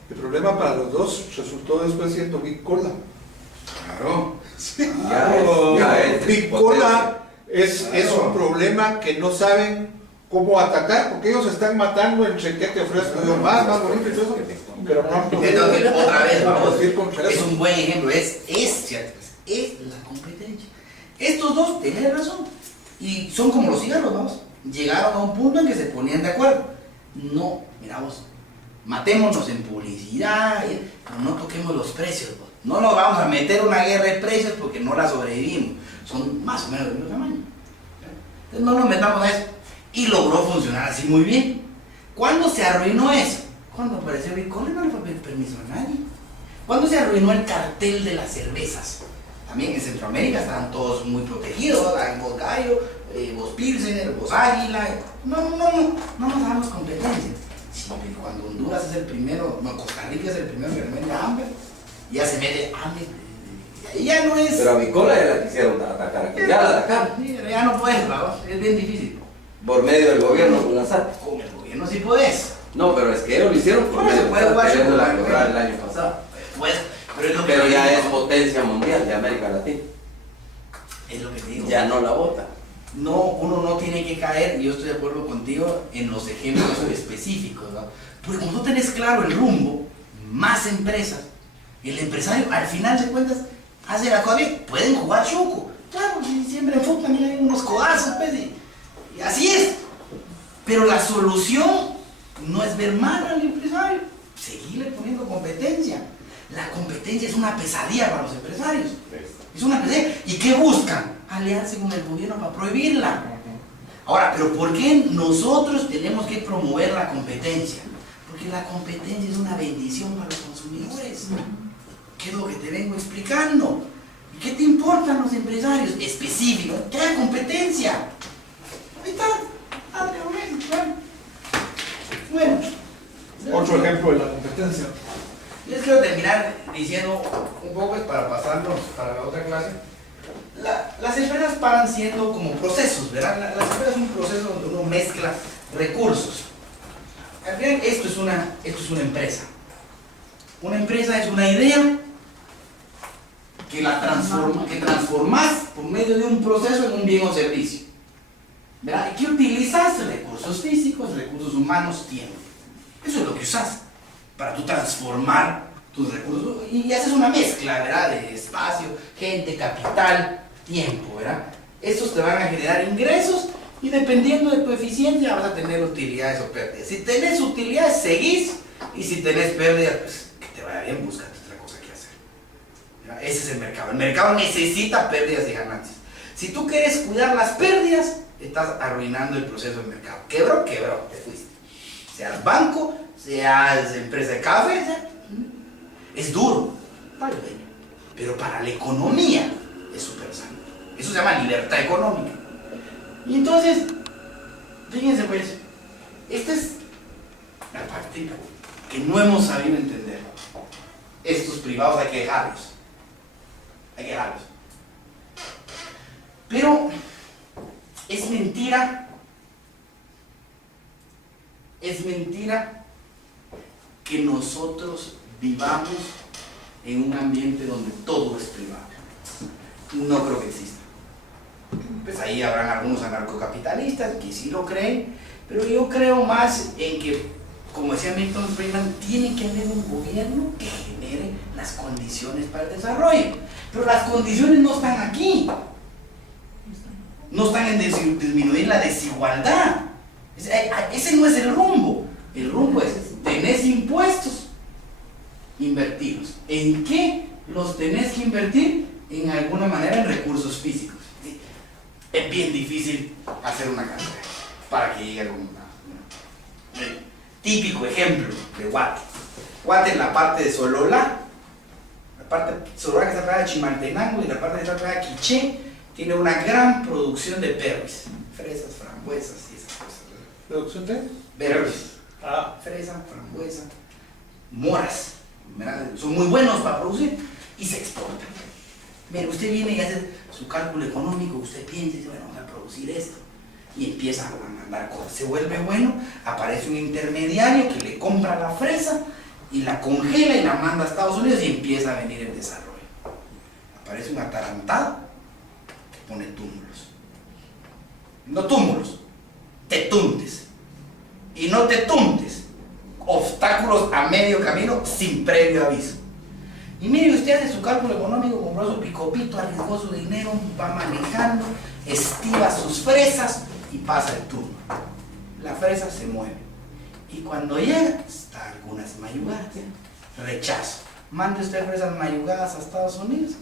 El problema para los dos resultó después siendo Big Cola. Claro. Sí. Ya es Big Cola es un problema que no saben cómo atacar, porque ellos están matando entre qué te ofrezco yo más bonito y todo eso, pero no han podido Entonces, otra vez, vamos, competir contra es eso. un buen ejemplo, es cierto, es la competencia. Estos dos tenían razón, y son como los cigarros, vamos, llegaron a un punto en que se ponían de acuerdo. No, mira vos, matémonos en publicidad, pero no toquemos los precios, vos. No nos vamos a meter una guerra de precios porque no la sobrevivimos, son más o menos del mismo tamaño. Entonces no nos metamos a eso. Y logró funcionar así muy bien. ¿Cuándo se arruinó eso? Cuando apareció Bicola, no le fue a pedir permiso a nadie. ¿Cuándo se arruinó el cartel de las cervezas? También en Centroamérica estaban todos muy protegidos, hay vos Gallo, vos Pilsener, vos Águila. No nos damos competencia. Sí, pero cuando Honduras es el primero, no, Costa Rica es el primero que le mete hambre, ya se mete hambre. Y ya no es. Pero a Bicola ya la quisieron atacar aquí. Ya la atacaron. Sí, pero ya no puedes, ¿verdad? Es bien difícil. Por medio del gobierno con la SAT. Con el gobierno sí puedes. No, pero es que ellos lo hicieron por No, se medio puede de jugar la chocolate, quebrada el año pasado. Pues, pero es lo que Pero te ya digo. es potencia mundial de América Latina. Es lo que te digo. Ya no la vota. No, uno no tiene que caer, y yo estoy de acuerdo contigo, en los ejemplos específicos, ¿no? Porque cuando tenés claro el rumbo, más empresas, el empresario al final de cuentas hace la cosa bien, pueden jugar choco. Claro, si siempre en fútbol también hay unos codazos, pues, y así es. Pero la solución no es ver mal al empresario, seguirle poniendo competencia. La competencia es una pesadilla para los empresarios. Es una pesadilla. ¿Y qué buscan? Aliarse con el gobierno para prohibirla. Ahora, ¿pero por qué nosotros tenemos que promover la competencia? Porque la competencia es una bendición para los consumidores. ¿Qué es lo que te vengo explicando? ¿Y qué te importan los empresarios específicos? Que haya competencia. Ahí está. Bueno. Otro ejemplo de la competencia. Les quiero terminar diciendo un poco para pasarnos para la otra clase. Las empresas paran siendo como procesos, ¿verdad? Las empresas son un proceso donde uno mezcla recursos. Al final, esto es una empresa. Una empresa es una idea que transformas por medio de un proceso en un bien o servicio. ¿Verdad? ¿Y qué utilizas? Recursos físicos, recursos humanos, tiempo. Eso es lo que usas para tú transformar tus recursos y haces una mezcla, ¿verdad? De espacio, gente, capital, tiempo, ¿verdad? Estos te van a generar ingresos y dependiendo de tu eficiencia vas a tener utilidades o pérdidas. Si tenés utilidades, seguís, y si tenés pérdidas, pues que te vaya bien, búscate otra cosa que hacer. ¿Verdad? Ese es el mercado. El mercado necesita pérdidas y ganancias. Si tú quieres cuidar las pérdidas, estás arruinando el proceso del mercado. Quebró, te fuiste. Seas banco, seas empresa de café, es duro, vale, pero para la economía es súper sano. Eso se llama libertad económica. Y entonces, fíjense pues, esta es la parte que no hemos sabido entender. Estos privados hay que dejarlos. Pero es mentira que nosotros vivamos en un ambiente donde todo es privado. No creo que exista. Pues ahí habrán algunos anarcocapitalistas que sí lo creen, pero yo creo más en que, como decía Milton Friedman, tiene que haber un gobierno que genere las condiciones para el desarrollo. Pero las condiciones no están aquí. No están en disminuir la desigualdad. Ese no es el rumbo. El rumbo es, tenés impuestos, invertirlos. ¿En qué los tenés que invertir? En alguna manera en recursos físicos. Es bien difícil hacer una carrera para que llegue a algún lado. Típico ejemplo de Guate. Guate en la parte de Sololá, la parte de Sololá que está pegada a Chimaltenango y la parte que está pegada a Quiché, tiene una gran producción de berries, fresas, frambuesas y esas cosas. ¿Producción de? Berries. Fresa, frambuesa, moras, ¿verdad? Son muy buenos para producir y se exportan. Mira, usted viene y hace su cálculo económico, usted piensa y dice, bueno, vamos a producir esto, y empieza a mandar cosas. Se vuelve bueno, aparece un intermediario que le compra la fresa y la congela y la manda a Estados Unidos y empieza a venir el desarrollo. Aparece un atarantado que pone túmulos. No túmulos, te tuntes. Y no te tuntes. Obstáculos a medio camino sin previo aviso. Y mire, usted hace su cálculo económico, compró su picopito, arriesgó su dinero, va manejando, estiva sus fresas y pasa el turno. La fresa se mueve. Y cuando llega, está algunas mayugadas. Rechazo. Mande usted fresas mayugadas a Estados Unidos,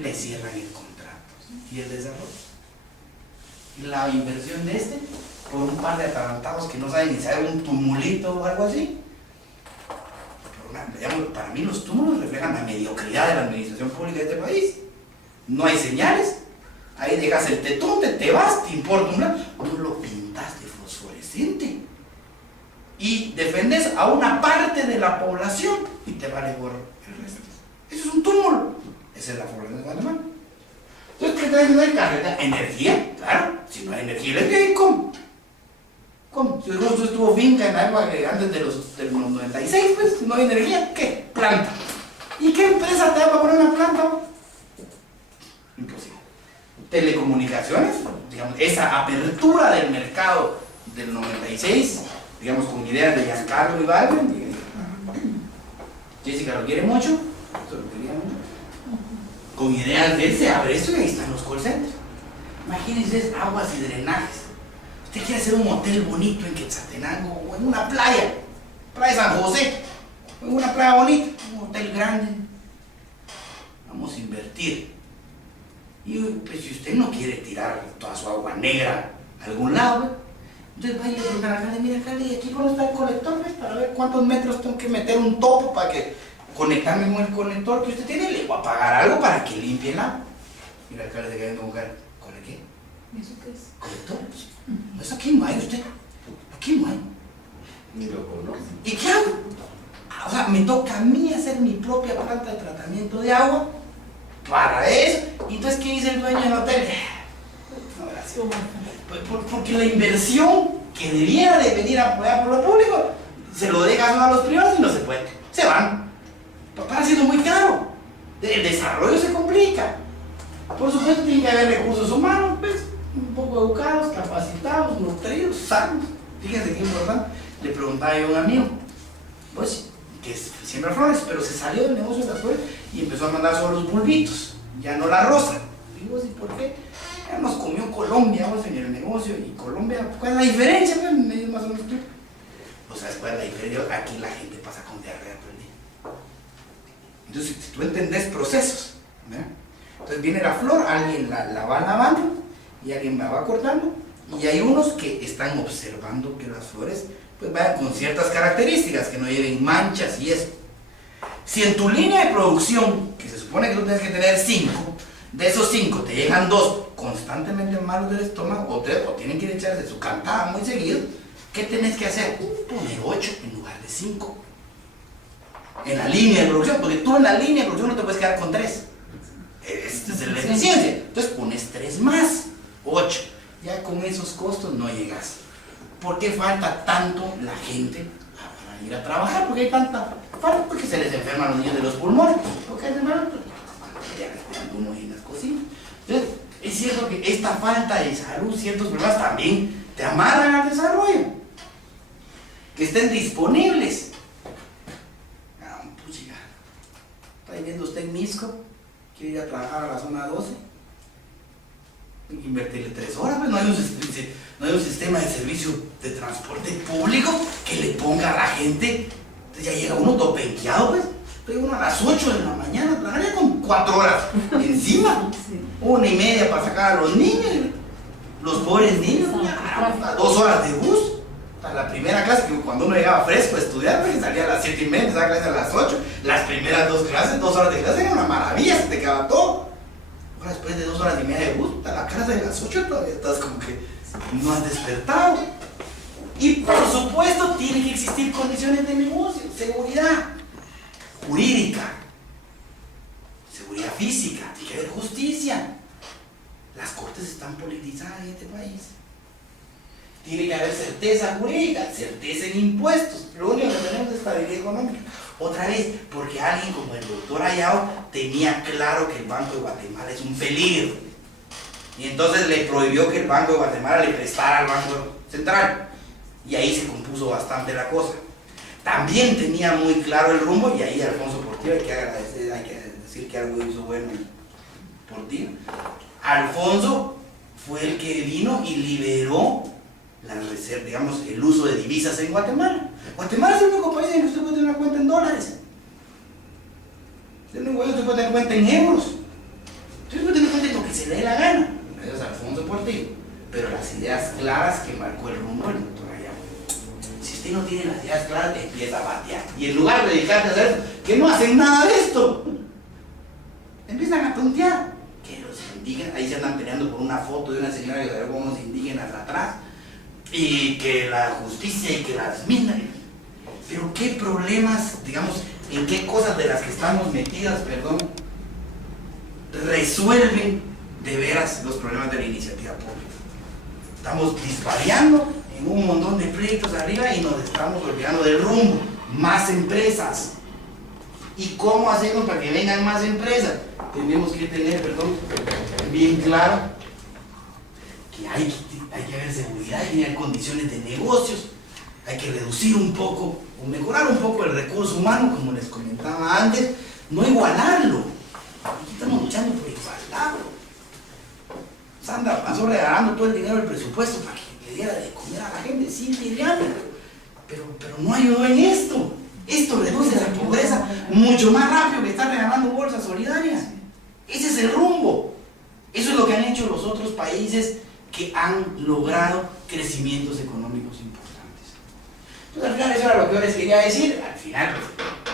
le cierran el contrato. Y el desarrollo. La inversión de por un par de atarantados que no saben ni saber un tumulito o algo así. Para mí los túmulos reflejan la mediocridad de la administración pública de este país. No hay señales. Ahí dejas el tetunte, te vas, te importa un lado. No lo pintas de fosforescente. Y defendes a una parte de la población y te vale gorro el resto. Eso es un túmulo. Esa es la población de Guatemala. Entonces, ¿qué traes de carreta? ¿Energía? Claro. Si no hay energía eléctrica, ¿cómo? ¿Cómo? Si justo estuvo finca en la época antes de los 96, pues, no hay energía, ¿qué? Planta. ¿Y qué empresa te da para poner una planta? Imposible. Telecomunicaciones, digamos, esa apertura del mercado del 96, digamos, con ideas de Giancarlo y Baldwin. Jessica lo quiere mucho, esto lo quería mucho. Con ideas de él se abre esto y ahí están los call centers. Imagínense aguas y drenajes. Usted quiere hacer un hotel bonito en Quetzaltenango o en una playa San José, o en una playa bonita, un hotel grande. Vamos a invertir. Y pues, si usted no quiere tirar toda su agua negra a algún lado, entonces vaya y le pregunta al alcalde, mira alcalde, ¿y aquí cómo está el colector? ¿Ves? Para ver cuántos metros tengo que meter un topo para que conectarme con el conector que usted tiene, le voy a pagar algo para que limpie el agua. Y el alcalde se queda viendo con ¿con el qué? ¿Eso qué es? ¿Colector? Pues aquí no hay usted. Aquí no hay. Ni lo conoce. ¿Y qué hago? O sea, me toca a mí hacer mi propia planta de tratamiento de agua para eso. ¿Y entonces qué dice el dueño del hotel? No, gracias. Porque la inversión que debiera de venir apoyada por lo público se lo dejan a los privados y no se puede. Se van. Para siendo muy caro. El desarrollo se complica. Por supuesto, tiene que haber recursos humanos, pues, un poco educados, capacitados, nutridos, sanos. Fíjense qué importante. Le preguntaba yo a un amigo, pues, que siembra flores, pero se salió del negocio de las flores y empezó a mandar solo los bulbitos, ya no la rosa. Digo, ¿y por qué? Ya nos comió Colombia, vamos en el negocio, y Colombia, ¿cuál es la diferencia? Pues, medio más o menos tú. O sea, ¿cuál es la diferencia? Aquí la gente pasa con diarrea todo el día. Entonces, si tú entendés procesos, ¿verdad? Entonces viene la flor, alguien la va lavando y alguien la va cortando, y hay unos que están observando que las flores pues vayan con ciertas características, que no lleven manchas y eso. Si en tu línea de producción, que se supone que tú tienes que tener 5, de esos 5 te llegan 2 constantemente malos del estómago, o 3, o tienen que echarse su cantada muy seguido, ¿qué tenés que hacer? Poner 8 en lugar de 5. En la línea de producción, porque tú en la línea de producción no te puedes quedar con 3. Esta es la eficiencia. Entonces pones 3 más, 8. Ya con esos costos no llegas. ¿Por qué falta tanto la gente para ir a trabajar? Porque hay tanta falta, porque se les enferman los niños de los pulmones, porque se enferman algunos en las cocinas. Entonces, es cierto que esta falta de salud, ciertos problemas también te amarran al desarrollo. Que estén disponibles. Puchiga, está viviendo usted en Misco, quiere ir a trabajar a la zona 12, invertirle 3 horas, pues no hay un sistema de servicio de transporte público que le ponga a la gente. Entonces ya llega uno topenqueado, pues. Llega uno a las 8 de la mañana, trabajaría con 4 horas encima, 1:30 para sacar a los niños, los pobres niños, 2 horas de bus. La primera clase, que cuando uno llegaba fresco a estudiar, pues salía a las 7:30, empezaba clase a las 8. Las primeras 2 clases, 2 horas de clase, era una maravilla, se te quedaba todo. Ahora después de 2 horas y media de bus, a la clase de las 8 todavía estás como que no has despertado. Y por supuesto tienen que existir condiciones de negocio, seguridad jurídica, seguridad física, tiene que haber justicia. Las cortes están politizadas en este país. Tiene que haber certeza jurídica, certeza en impuestos. Lo único que tenemos es estabilidad económica. Otra vez, porque alguien como el doctor Ayao tenía claro que el Banco de Guatemala es un peligro. Y entonces le prohibió que el Banco de Guatemala le prestara al Banco Central. Y ahí se compuso bastante la cosa. También tenía muy claro el rumbo, y ahí Alfonso Portillo, hay que agradecer, hay que decir que algo hizo bueno Portillo. Alfonso fue el que vino y liberó las reservas, digamos, el uso de divisas en Guatemala. Guatemala es el único país en que usted puede tener una cuenta en dólares. Usted puede tener cuenta en euros. Usted puede tener cuenta en lo que se le dé la gana. Gracias a Alfonso Portillo. Pero las ideas claras que marcó el rumbo del doctor Ayala. Si usted no tiene las ideas claras, empieza a batear. Y en lugar de dedicarse a hacer eso, que no hacen nada de esto, empiezan a tontear. Que los indígenas, ahí se andan peleando por una foto de una señora que salió con unos indígenas atrás. Y que la justicia y que las minas. Pero qué problemas, digamos, en qué cosas de las que estamos metidas, perdón, resuelven de veras los problemas de la iniciativa pública. Estamos disparando en un montón de proyectos arriba y nos estamos olvidando del rumbo. Más empresas. ¿Y cómo hacemos para que vengan más empresas? Tenemos que tener, perdón, bien claro que hay que haber seguridad, hay que tener condiciones de negocios, hay que reducir un poco o mejorar un poco el recurso humano, como les comentaba antes, no igualarlo. Aquí estamos luchando por igualarlo. Sandra pasó regalando todo el dinero del presupuesto para que le diera de comer a la gente, sí, pero no ayudó en esto. Esto reduce la pobreza mucho más rápido que estar regalando bolsas solidarias. Ese es el rumbo. Eso es lo que han hecho los otros países que han logrado crecimientos económicos importantes. Entonces, al final, eso era lo que yo les quería decir. Al final,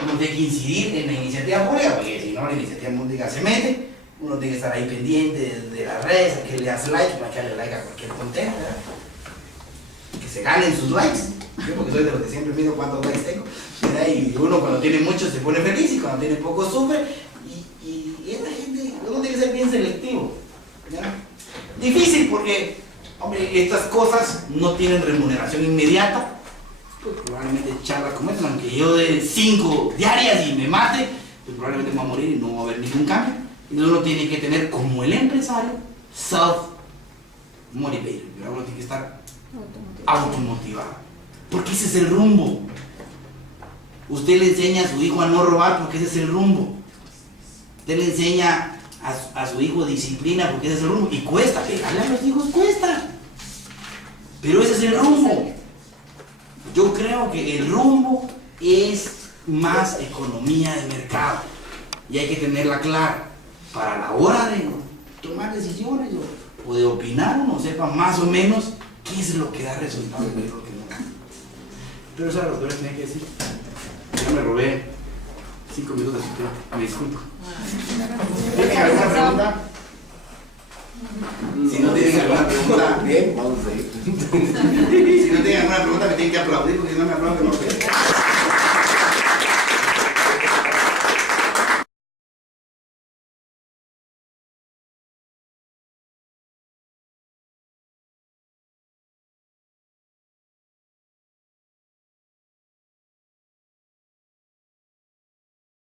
uno tiene que incidir en la iniciativa pública, porque si no, la iniciativa pública se mete. Uno tiene que estar ahí pendiente de las redes, a que le hace like, para que darle like a cualquier tontera, ¿verdad? Que se ganen sus likes. Yo, porque soy de los que siempre mido cuántos likes tengo, ¿verdad? Y uno cuando tiene muchos se pone feliz y cuando tiene pocos sufre. Y esta gente, uno tiene que ser bien selectivo, ¿verdad? Difícil porque, hombre, estas cosas no tienen remuneración inmediata. Pues probablemente charlas como esta, aunque yo de 5 diarias y me mate, pues probablemente me voy a morir y no va a haber ningún cambio. Entonces uno tiene que tener, como el empresario, self-motivated. Uno tiene que estar automotivado. Porque ese es el rumbo. Usted le enseña a su hijo a no robar porque ese es el rumbo. Usted le enseña a su hijo disciplina porque ese es el rumbo. Y cuesta, pegarle a los hijos cuesta. Pero ese es el rumbo. Yo creo que el rumbo es más economía de mercado. Y hay que tenerla clara. Para la hora de tomar decisiones o de opinar, uno sepa más o menos qué es lo que da resultado y qué es lo que no. Pero eso era lo que yo tenía que decir. Ya me robé 5 minutos de su tiempo. Me disculpo. ¿Tienen alguna pregunta? Si no tienen alguna pregunta, bien, vamos a ir. Si no tienen alguna pregunta, me tienen que aplaudir porque si no me aplauden, no.